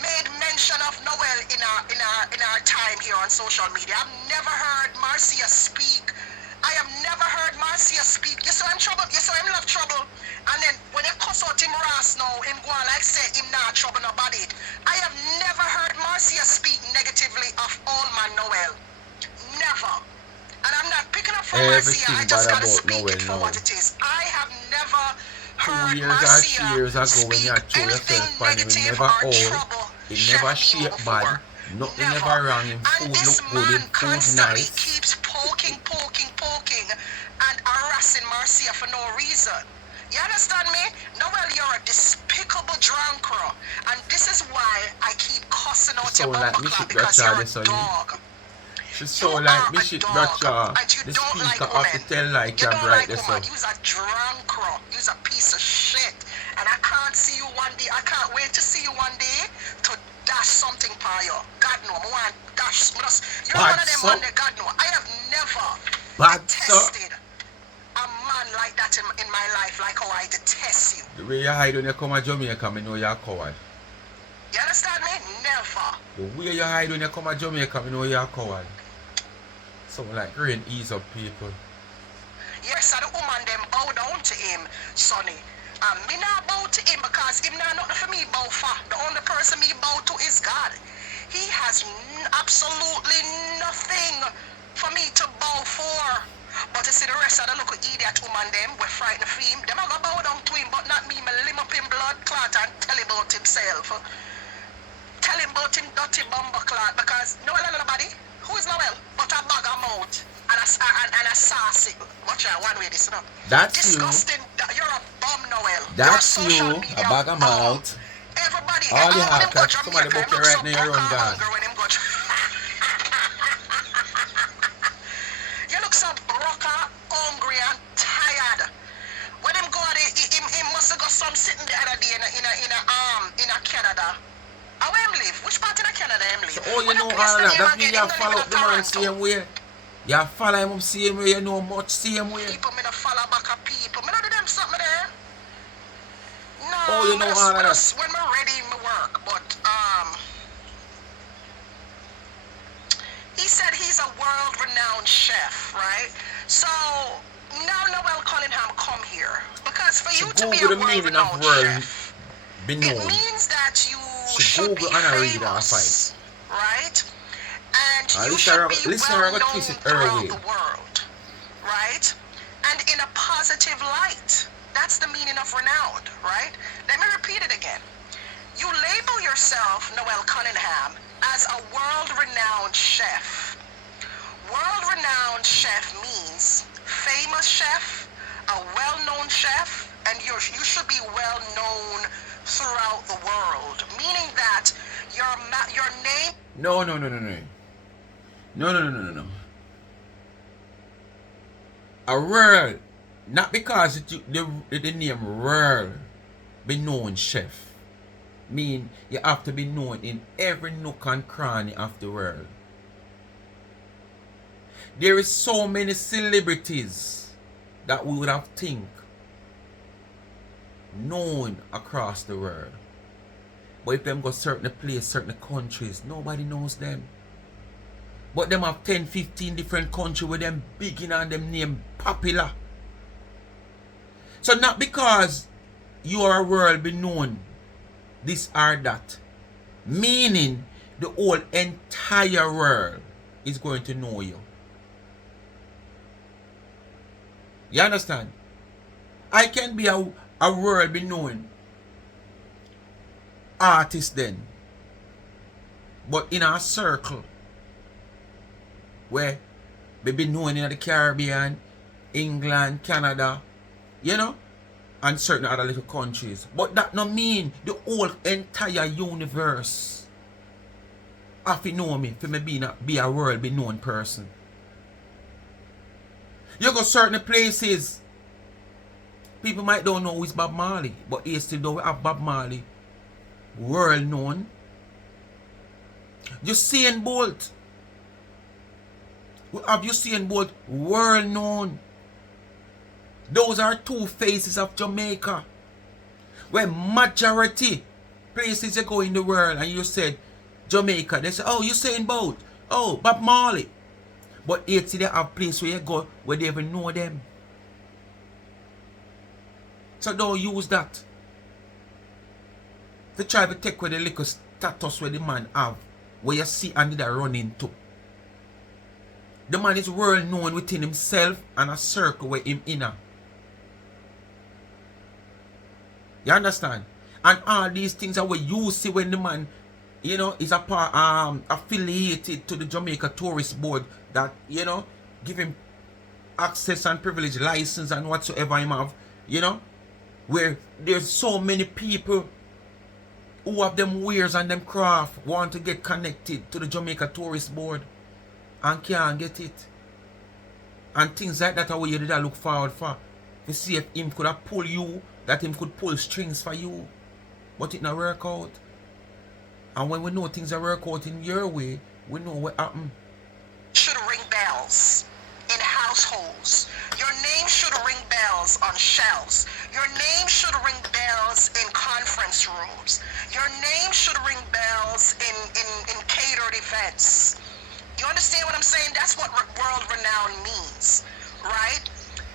made mention of Noel in our time here on social media. I've never heard Marcia speak. I have never heard Marcia speak. You saw him trouble. You saw him love trouble. And then when you him go on like say him not trouble nobody. I have never heard Marcia speak negatively of all my Noel. Never. And I'm not picking up for Marcia. I Everything just bad gotta about speak Noel it for now. what it is. I have never 2 heard years or Marcia 3 years ago when speak you had told anything yourself pan him, negative never or old, trouble it Chef never Nemo shape before. bad, nothing Never. never wrong, him And food this look good, him man food constantly nice. keeps poking and harassing Marcia for no reason. You understand me? Noel, you're a despicable drunkard. And this is why I keep cussing out your So like bumper me clap shit because Bradshaw you're this a on you. dog. She You so are like me a shit dog, Bradshaw, and you the don't like speaker have to women. tell like You you're don't bright like this women. up. You's a drunkard. You's a piece of shit. And I can't see you one day. I can't wait to see you one day to dash something for you. God no, I want dash. You're Bad one of them so, man that God no. I have never bad so. detested a man like that in my life, like how I detest you. The way you hide when you come to Jamaica, me know you're a coward. You understand me? Never. The way you hide when you come to Jamaica, me know you're a coward. So like rain ease up people. Yes, and the woman them bow down to him, sonny. Me not bow to him because him not nothing for me bow for. The only person me bow to is God. He has absolutely nothing for me to bow for. But you see the rest of the little idiot woman them, we frightened for him. Them a go bow down to him, but not me. Me limb up him blood clot and tell him about himself. Tell him about him dirty bumper clot because Noel and nobody. Who is Noel? But a bag of mouth and a saucy. Watch out, one way this now. That's Disgusting. You're a bum, Noel. That's you're a social you, media a bag of bum. mouth. Everybody, All you when have, him go cause somebody Jamaica, book you him look right so now, you broke run and gone. hungry when him go. You look so broke and hungry and tired. When him go there, he must have got some sitting the other day in a Canada. How him live? Which part in Canada him live? So oh you When know the all place that, them that him means again, you him not follow live up the in man Toronto. same way. You follow him up same way, you know much same way. People me no follow back of people. Me no do them something there. No, Oh you know all of that. when me ready me work, but he said he's a world-renowned chef, right? So now Noel Cunningham come here because for you to be a Google the meaning of world-renowned world chef, be it known. means that you She should be Google and I read her famous, right? And you listen should her- be listen her go well twist known it her throughout way. the world, right? And in a positive light. That's the meaning of renowned, right? Let me repeat it again. You label yourself, Noel Cunningham, as a world-renowned chef. World-renowned chef means famous chef, a well-known chef, and you should be well-known throughout the world. Meaning that your name... No. No. A world, not because the name world, be known chef. Mean you have to be known in every nook and cranny of the world. There is so many celebrities that we would have think known across the world. But if them go certain place, certain countries, nobody knows them. But them have 10, 15 different countries with them big in and them name popular. So not because you are a world be known this or that, meaning the whole entire world is going to know you. You understand? I can be a world be known artist then, but in a circle where they be known in the Caribbean, England, Canada, you know, and certain other little countries. But that no mean the whole entire universe have to know me for me be a world be known person. You go certain places, people might don't know who is Bob Marley, but they still don't have Bob Marley world known. Usain Bolt, have Usain Bolt world known. Those are two faces of Jamaica. Where majority places you go in the world and you said Jamaica, they say, oh, Usain Bolt, oh, Bob Marley. But yet they have places where you go where they even know them. So don't use that. They try to take away the little status where the man have, where you see Andy that run into. The man is well known within himself and a circle where him inner. You understand? And all these things are what you see when the man, you know, is a part affiliated to the Jamaica Tourist Board that, you know, give him access and privilege, license and whatsoever him have, you know, where there's so many people who have them wares and them craft want to get connected to the Jamaica Tourist Board and can't get it. And things like that are what you did look forward for. To see if him could have pulled you, that him could pull strings for you. But it not work out. And when we know things are work out in your way, we know what happened. Should ring bells in households. Your name should ring bells on shelves. Your name should ring bells in conference rooms. Your name should ring bells in catered events. You understand what I'm saying? That's what world renown means, right?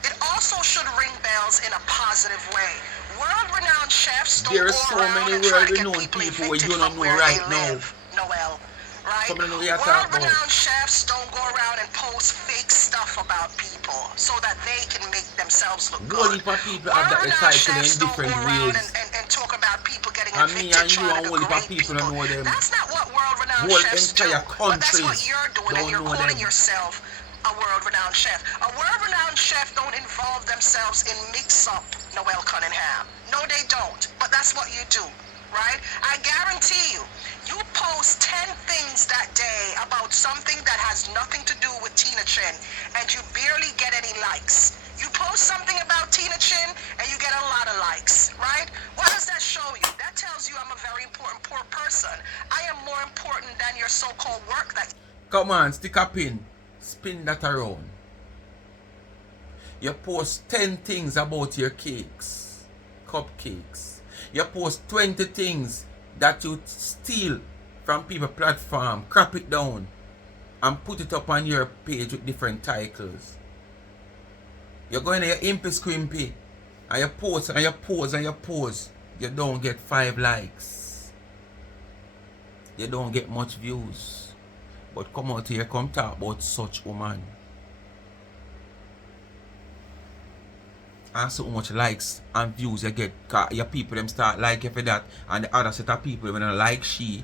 It also should ring bells in a positive way. World-renowned chefs don't There are go so around many and try to get world-renowned people people where evicted you don't from know where right they now. live, Noel, right? Some of them know what you're talking about. World-renowned chefs don't go around and post fake stuff about people so that they can make themselves look Whole good. heap of people have that World-renowned title in chefs don't different go around ways. and talk about people getting And me evicted and you trying and to whole heap of degrade people don't know them. That's not what world-renowned Whole chefs do. entire But that's what countries you're doing, and don't you're know calling them. yourself a world-renowned chef. A world-renowned chef don't involve themselves in mix-up, Noel Cunningham. No, they don't. But that's what you do, right? I guarantee you, you post 10 things that day about something that has nothing to do with Tina Chin, and you barely get any likes. You post something about Tina Chin, and you get a lot of likes, right? What does that show you? That tells you I'm a very important poor person. I am more important than your so-called work that... Come on, stick a pin. Spin that around. You post 10 things about your cakes, cupcakes. You post 20 things that you steal from people's platform, crap it down, and put it up on your page with different titles. You go in your impy scrimpy, and you post and you pose and you pose. You don't get 5 likes. You don't get much views. But come out here, come talk about such woman. And so much likes and views you get. Cause your people them start like you for that. And the other set of people when they like she,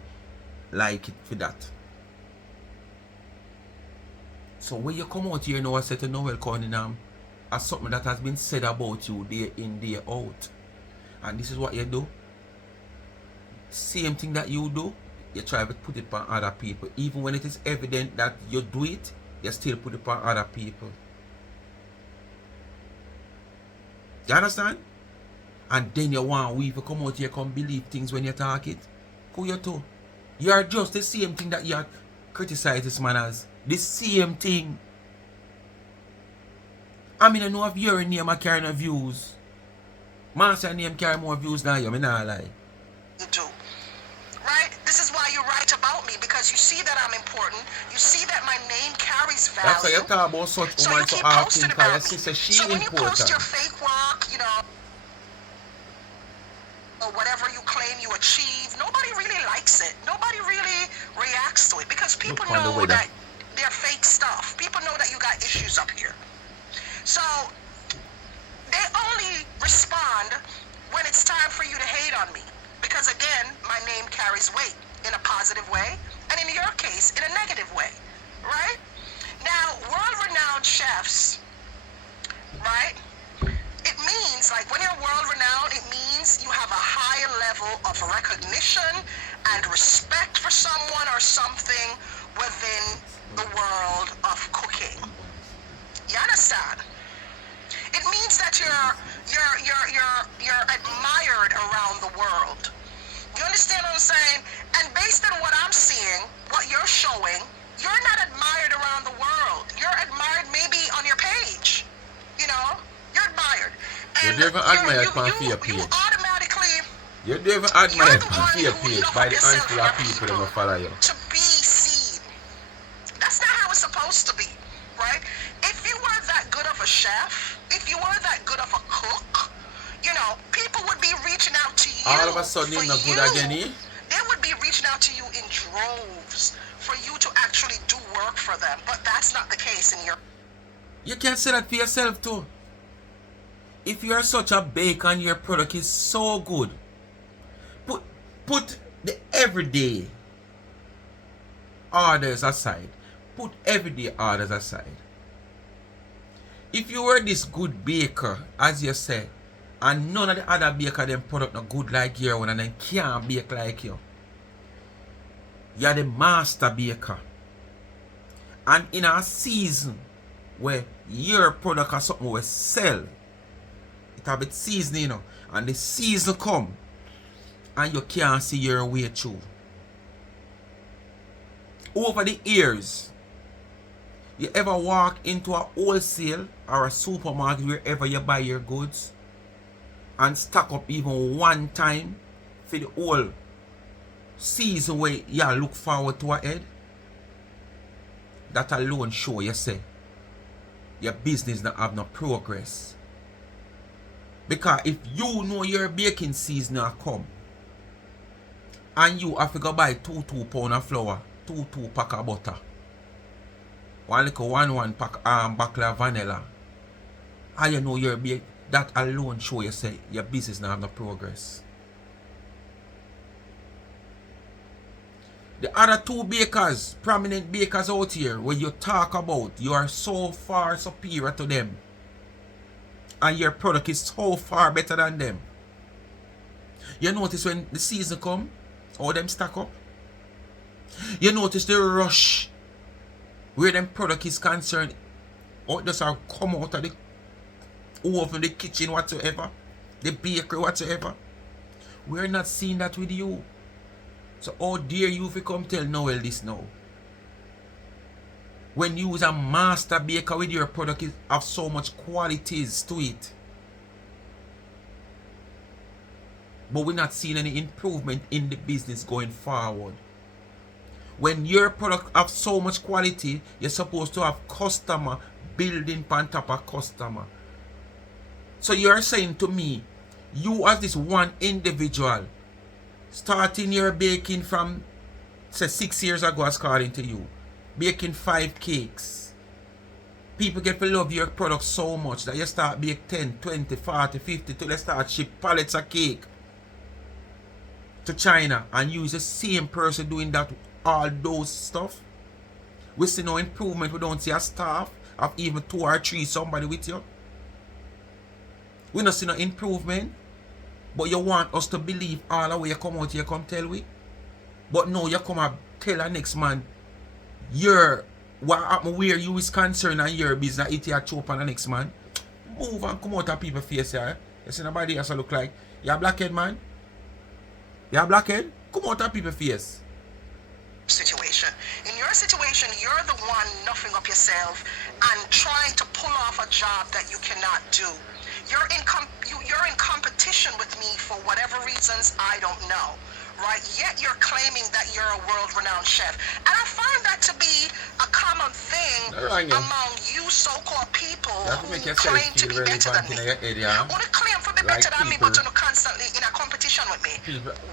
like it for that. So when you come out here now and say to Noel Cunningham, as something that has been said about you day in, day out. And this is what you do. Same thing that you do. You try to put it on other people. Even when it is evident that you do it, you still put it on other people. You understand? And then you want we to come out here come believe things when you talk it. Who you to? You are just the same thing that you criticize this man as. The same thing. I mean, I know if your name are carrying views. Master name carry more views than you, I not lie. You do. Right? This is why you write about me, because you see that I'm important. You see that my name carries value. That's why you talk about such So woman you so keep often, posting because about your me. sister, she So when you post important. your fake work, you know, or whatever you claim you achieve, nobody really likes it. Nobody really reacts to it, because people Look on the know weather. that they're fake stuff. People know that you got issues up here. So they only respond when it's time for you to hate on me. Because again, my name carries weight in a positive way, and in your case, in a negative way, right? Now, world-renowned chefs, right? It means, like, when you're world-renowned, it means you have a high level of recognition and respect for someone or something within the world of cooking. You understand? It means that you're admired around the world. You understand what I'm saying? And based on what I'm seeing, what you're showing, you're not admired around the world. You're admired maybe on your page. You know? You're admired. And You're never admired on your you page. automatically... You're never admired You're the on one your who page look by up the yourself handful and of your people that people will follow you. to be seen. That's not how it's supposed to be, right? If you were that good of a chef, if you were that good of a cook, you know, people would would be reaching out to you. All of a sudden, for you're not good you. again, eh? They would be reaching out to you in droves for you to actually do work for them. But that's not the case in your... You can say that for yourself too. If you are such a baker and your product is so good, put the everyday orders aside. Put everyday orders aside. If you were this good baker, as you said, and none of the other baker them product not good like your one and then can't bake like you, you're the master baker. And in a season where your product or something will sell, it have its season, you know, and the season come and you can't see your way through. Over the years, you ever walk into a wholesale or a supermarket wherever you buy your goods and stock up even one time for the whole season where you look forward to ahead? That alone show you say your business not have no progress. Because if you know your baking season will come and you have to go buy 2 pound of flour, 2 pack of butter, 1 little 1 pack bottle of vanilla, and you know your bake, that alone show you say your business not have no progress. The other 2 bakers, prominent bakers out here, where you talk about, you are so far superior to them. And your product is so far better than them. You notice when the season come, how them stack up? You notice the rush where them product is concerned, or just come out of the oven, the kitchen, whatsoever, the bakery, whatsoever. We're not seeing that with you. So how dare you if you come tell Noel this now? When you is a master baker with your product have so much qualities to it. But we're not seeing any improvement in the business going forward. When your product have so much quality, you're supposed to have customer building on top of customer. So you're saying to me, you as this one individual, starting your baking from, say, 6 years ago according to you, baking 5 cakes. People get to love your product so much that you start bake 10, 20, 40, 50 till they start ship pallets of cake to China, and you is the same person doing that, all those stuff. We see no improvement. We don't see a staff of even 2 or 3 somebody with you. We don't see no improvement. But you want us to believe all the way you come out here, come tell we. But no, you come and tell the next man what happened where you is concerned and your business, it you chop on the next man. Move and come out of people's face here. You see nobody else look like. You a blackhead, man? You a blackhead? Come out of people's face. Situation. In your situation, you're the one nuffing up yourself and trying to pull off a job that you cannot do. You're in competition with me for whatever reasons I don't know, right? Yet you're claiming that you're a world-renowned chef, and I find that to be a common thing among you so-called people who claim to be better than me. Want to claim to be better than me, but you're constantly in a competition with me.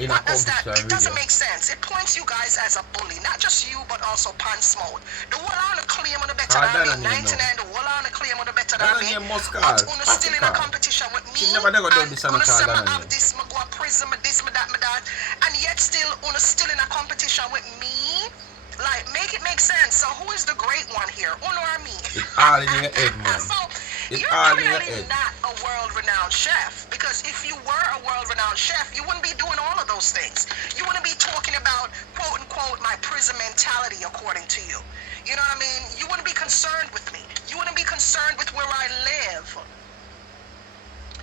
What does that? It doesn't make sense. It points you guys as a bully, not just you, but also Pants Mode. The one on the claim on the better than me, 99. The one on the claim on the better than me. But you're still in a competition with me. And gonna say I have this, I go a prison, this, that, and yet still in a competition with me. Like, make it make sense. So who is the great one here? Uno or me? It's all in your head, man. So it's you're all in your clearly head. not a world-renowned chef, because if you were a world-renowned chef, you wouldn't be doing all of those things. You wouldn't be talking about, quote-unquote, my prison mentality, according to you. You know what I mean? You wouldn't be concerned with me. You wouldn't be concerned with where I live.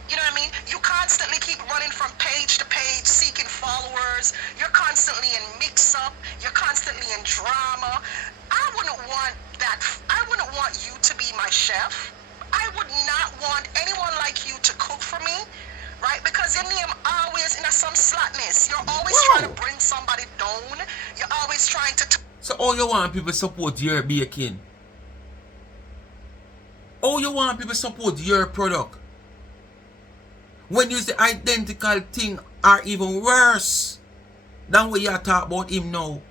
You know what I mean? You constantly keep running from page to page, seeking followers. You're constantly in mix-up. You're constantly in drama. I wouldn't want that. I wouldn't want you to be my chef. I would not want anyone like you to cook for me, right? Because your name always in some slackness. You're always trying to bring somebody down. You're always trying to... So all you want people support your baking? All you want people support your product? When you the identical thing or even worse than what you talk about him now.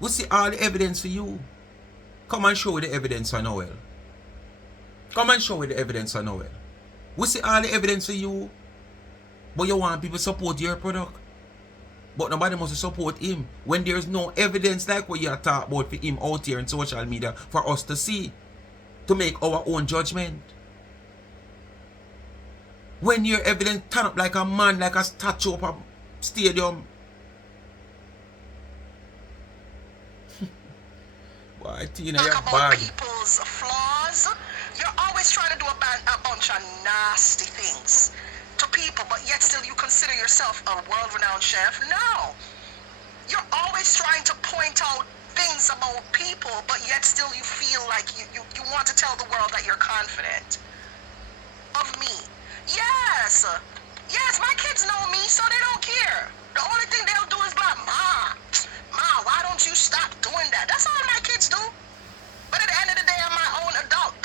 We see all the evidence for you. Come and show the evidence for Noel. Come and show the evidence for Noel. We see all the evidence for you. But you want people to support your product. But nobody must support him when there's no evidence like what you talk about for him out here in social media for us to see, to make our own judgment. When your evidence turn up like a man, like a statue of a stadium. Boy, Tina, you're bad. People's flaws. You're always trying to do a bunch of nasty things to people, but yet still you consider yourself a world-renowned chef? No. You're always trying to point out things about people, but yet still you feel like you want to tell the world that you're confident of me. Yes. Yes, my kids know me, so they don't care. The only thing they'll do is be like, Ma, why don't you stop doing that? That's all my kids do. But at the end of the day, I'm my own adult.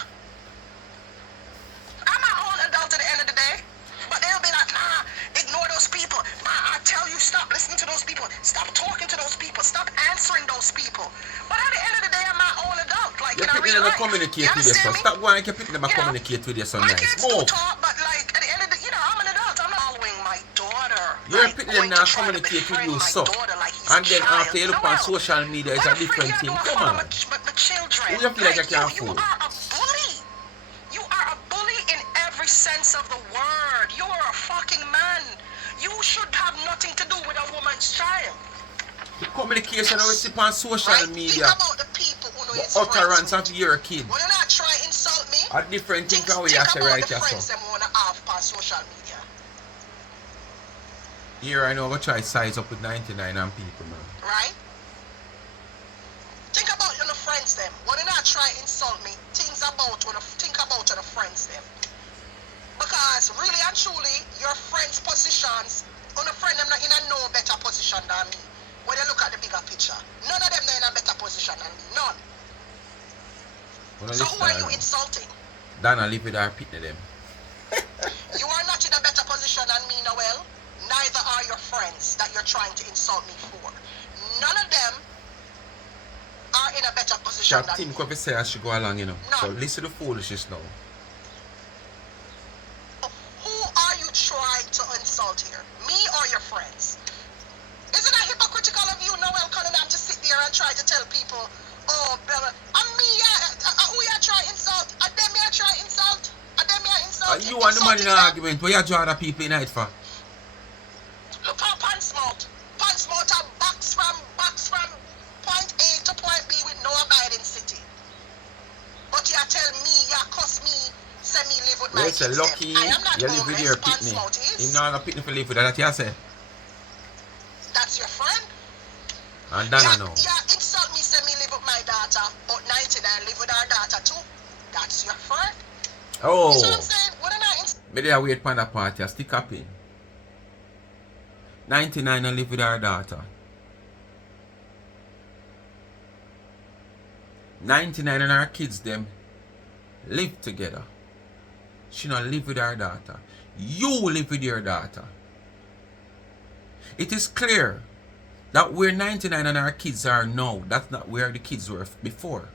I'm my own adult at the end of the day. But they'll be like, Ma, ignore those people. Ma, I tell you, stop listening to those people. Stop talking to those people. Stop answering those people. But at the end of the day, I'm my own adult. Like, you're in real life. Communicate with your son. Stop going and picking them and communicate with your son. My kids do talk, but like, at the end of the, I'm an adult. I'm not following my daughter. You're picking them now communicate with you, so. And then after you look on social media, it's a different thing. Come on. The children. You feel like you can't You fool. are a bully. You are a bully in every sense of the word. You are a fucking man. You should have nothing to do with a woman's child. The communication we see on social media. Think about the people who know the utterance of your kid. Will you not try insult me? A different thing can we have to write the friends yourself. them wanna have on social media. Here I know we try size up with 99 and people, man. Right? Think about your friends them. Will you not try insult me? Think about your friends them. Because really and truly, your friends' positions, on a friend them not in a no better position than me. When you look at the bigger picture, none of them are in a better position than me. None. So who are you insulting? Donna live with her pitney them. You are not in a better position than me, Noel. Neither are your friends that you're trying to insult me for. None of them are in a better position than me. Tim could say I should go along, None. So listen to foolishness now. Who are you trying to insult here? Me or your friends? Isn't it hypocritical of you, Noel Cunningham, to sit there and try to tell people, oh, brother, I'm me, who you try insult? And them you try insult? And them you insult? You want the man in an argument, where you draw the people in it for? Look how Pansmouth. Pansmouth are box from point A to point B with no abiding city. But you tell me, you cuss me, say me live with my kids. Well, lucky I am not you live with your pitney. You know the pitney for live with that, you say? That's your friend? And Donna know. Yeah, insult me, say me live with my daughter, but 99 live with our daughter too. That's your friend? Oh. You know what I'm saying? What am I Maybe I wait for the party, I stick up in. 99 and live with our daughter. 99 and our kids them live together. She not live with her daughter. You live with your daughter. It is clear that where 99 and our kids are now, that's not where the kids were before.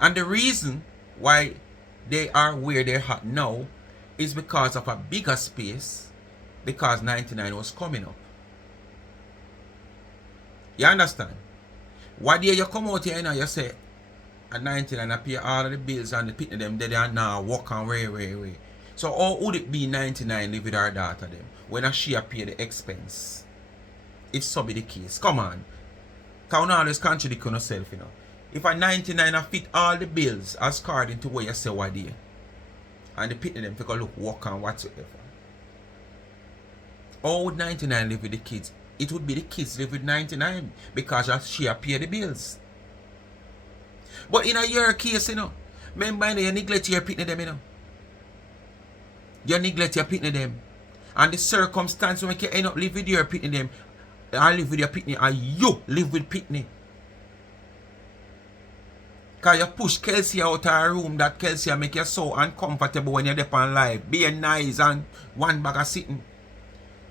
And the reason why they are where they're at now is because of a bigger space, because 99 was coming up. You understand? What day you come out here and you say, at 99 I pay all of the bills and the pitney them, they are now walk on way. So how would it be 99 live with our daughter them when she pay the expense? If so be the case. Come on. Can't always contradict yourself, you know. If a 99 fit all the bills as according to what you say what day, and the pitney them take a look, walk on whatsoever. How would 99 live with the kids? It would be the kids live with 99 because she pay the bills. But in your case, you know, remember you neglect your pitney them, you know. You neglect your pitney them. And the circumstance will make you end up live with your pitney them. I live with your pitney and you live with pitney. Because you push Kelsey out of her room, that Kelsey make you so uncomfortable when you're there on live. Being nice and one bag of sitting.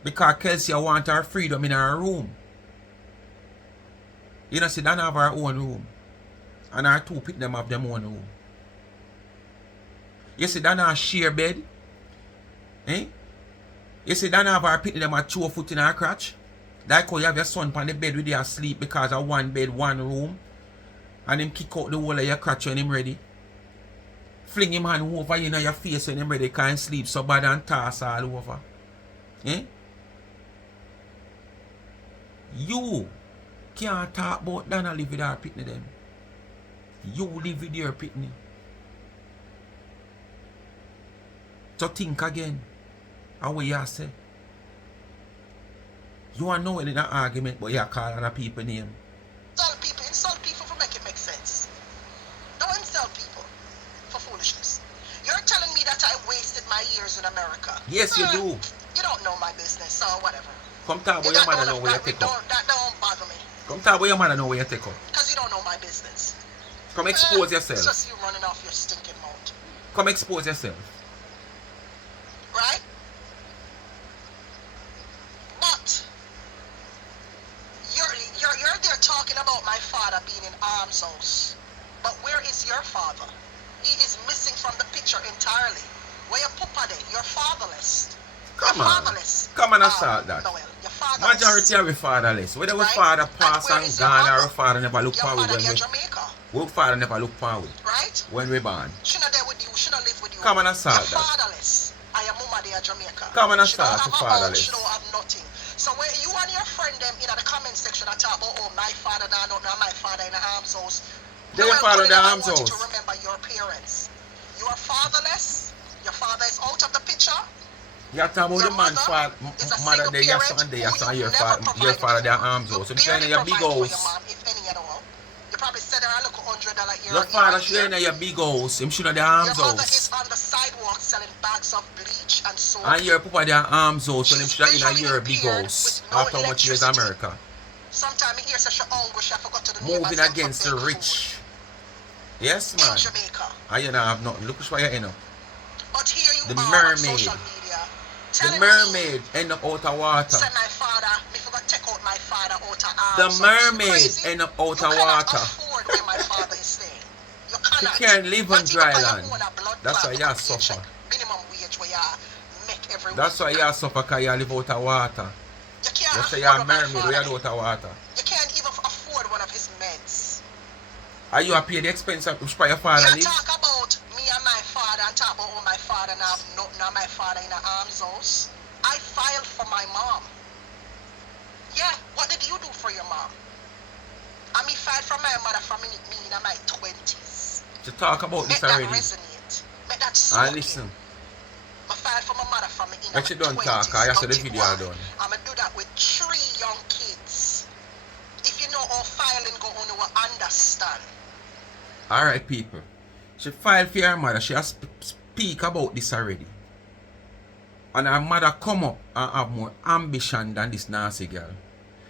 Because Kelsey want her freedom in her room. You know, see, Donna have her own room. And her two pick them have them own room. You see, Donna share bed. Eh? You see, Donna have her pick them at 2 foot in her crotch. Like how you have your son on the bed with you asleep because of one bed, one room. And him kick out the whole of your crotch when him ready. Fling him hand over you know your face when him ready. Can't sleep so bad and toss all over. Eh? You can't talk about Donna live with her pitney them. You live with your pitney. So think again. How will you say? You are Noel in an argument, but you call other people name. Insult people for make it make sense. Don't insult people for foolishness. You're telling me that I wasted my years in America. Yes, you do. You don't know my business, so whatever. Come talk about your mother know where you take up. That don't bother me. Come talk about your mother know where you take up. Because you don't know my business. Come expose yourself. It's just you running off your stinking mouth. Come expose yourself. Right? But you're there talking about my father being in arms house. But where is your father? He is missing from the picture entirely. Where your papa there? You're fatherless. Come you're on. Fatherless. Come on, assault that. Noel, you're fatherless. Majority are we fatherless. Whether we father pass and gone or we father never look forward when we... Jamaica. We father never look forward. Right? When we born. Shouldn't there with you. Shouldn't live with you. Come on, assault you're that. Fatherless. I am mama there Jamaica. Come on, she don't assault have a fatherless. She don't have nothing. So when you and your friend them in the comment section are talk about, oh, my father now don't know my father in the arms house. They your father in the arms house. I want you to remember your parents. You are fatherless. Your father is out of the picture. You are talking about the man's father, mother there, your son there, your son, your father there arms house. So you're in your big house. You probably said her a little $100 year. Your father should in your big house. Him should have the arms your mother house. is on the sidewalk selling bags of bleach and soap. And your papa there arms house. So him should have in your big house. After how much years America. Sometimes he hears such hungry, I forgot to the moving against the rich. Yes, man. In Jamaica. And you don't have nothing. Look where you end up. But here you the are mermaid. on social media. The mermaid end up out of water. Said my father, me forgot take out my father out of arms. The mermaid end up out of water. You cannot afford where my father is staying. You cannot. She can't live on dry land. That's why you suffer. Minimum wage where you make every That's why you suffer because you live out of water. You can't That's why afford you're a what my mermaid father where you did. out of water. You can't even afford one of his meds. Are you pay the expense of which your father You live? talk about me and my father and talk about my father now have nothing on my father in the arms house. I filed for my mom. Yeah, what did you do for your mom? And me filed for my mother for me in my 20s. To talk about this Make already. that resonate. Make that And listen. I filed for my mother for me in But my you don't 20s. talk, I saw the video why? done. I'm going to do that with 3 young kids. If you know how filing go on, you will understand. Alright, people. She filed for her mother. She has speak about this already. And her mother come up and have more ambition than this nasty girl.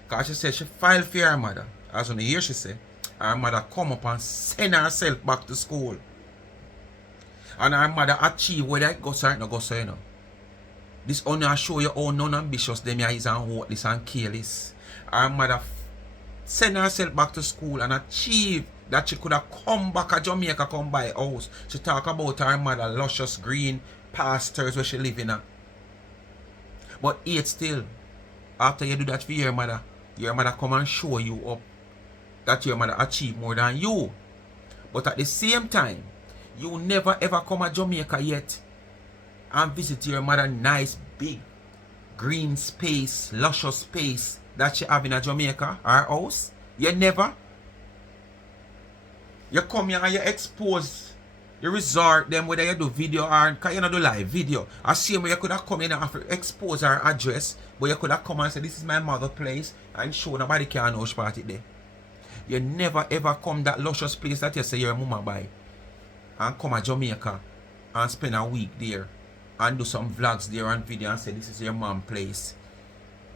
Because she said she filed for her mother. As on the year she said, her mother come up and send herself back to school. And her mother achieve whether it goes or it not goes, you know. This only show you how non-ambitious them is and hopeless and careless. Her mother send herself back to school and achieve that she could have come back to Jamaica, come buy a house. She talk about her mother luscious green pastures where she live in. But yet still, after you do that for your mother come and show you up that your mother achieve more than you. But at the same time, you never ever come to Jamaica yet and visit your mother nice big green space, luscious space that she have in a Jamaica, her house. You never. You come here and you expose the resort them whether you do video or because you not do live video. I see you could have come in and expose her address, but you could have come and say this is my mother place and show nobody can know she part it there. You never ever come that luscious place that you say your mama buy and come to Jamaica and spend a week there and do some vlogs there and video and say this is your mom place.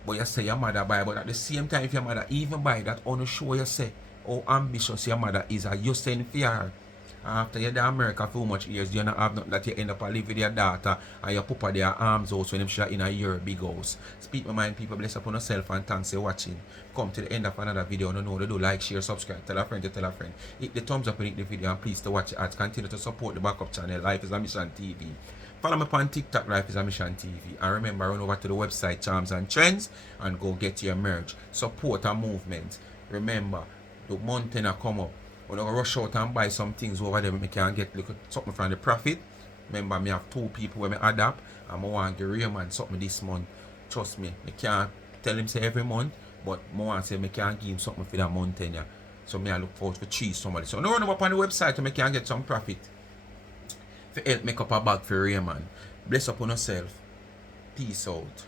But you say your mother buy, but at the same time if your mother even buy that only show you say how ambitious your mother is, and you send for her. After you're in America for much years, you don't have nothing that you end up live with your daughter and your papa their arms out when them shot in a year big house. Speak my mind, people. Bless upon yourself and thanks for watching. Come to the end of another video. No know to do like, share, subscribe, tell a friend to tell a friend. Hit the thumbs up and hit the video, and please to watch it. Continue to support the backup channel Life is a Mission TV. Follow me on TikTok, Life is a Mission TV. And remember, run over to the website Charms and Trends and go get your merch. Support a movement. Remember, the mountain come up. When I rush out and buy some things over there, I can get something from the profit. Remember, me have 2 people when I adapt, and I want to give Raymond something this month. Trust me, I can't tell him say every month, but I want to say I can give him something for that month. So I look forward for 3 somebody. So now run up on the website and I can get some profit. For help make up a bag for Raymond. Bless upon yourself. Peace out.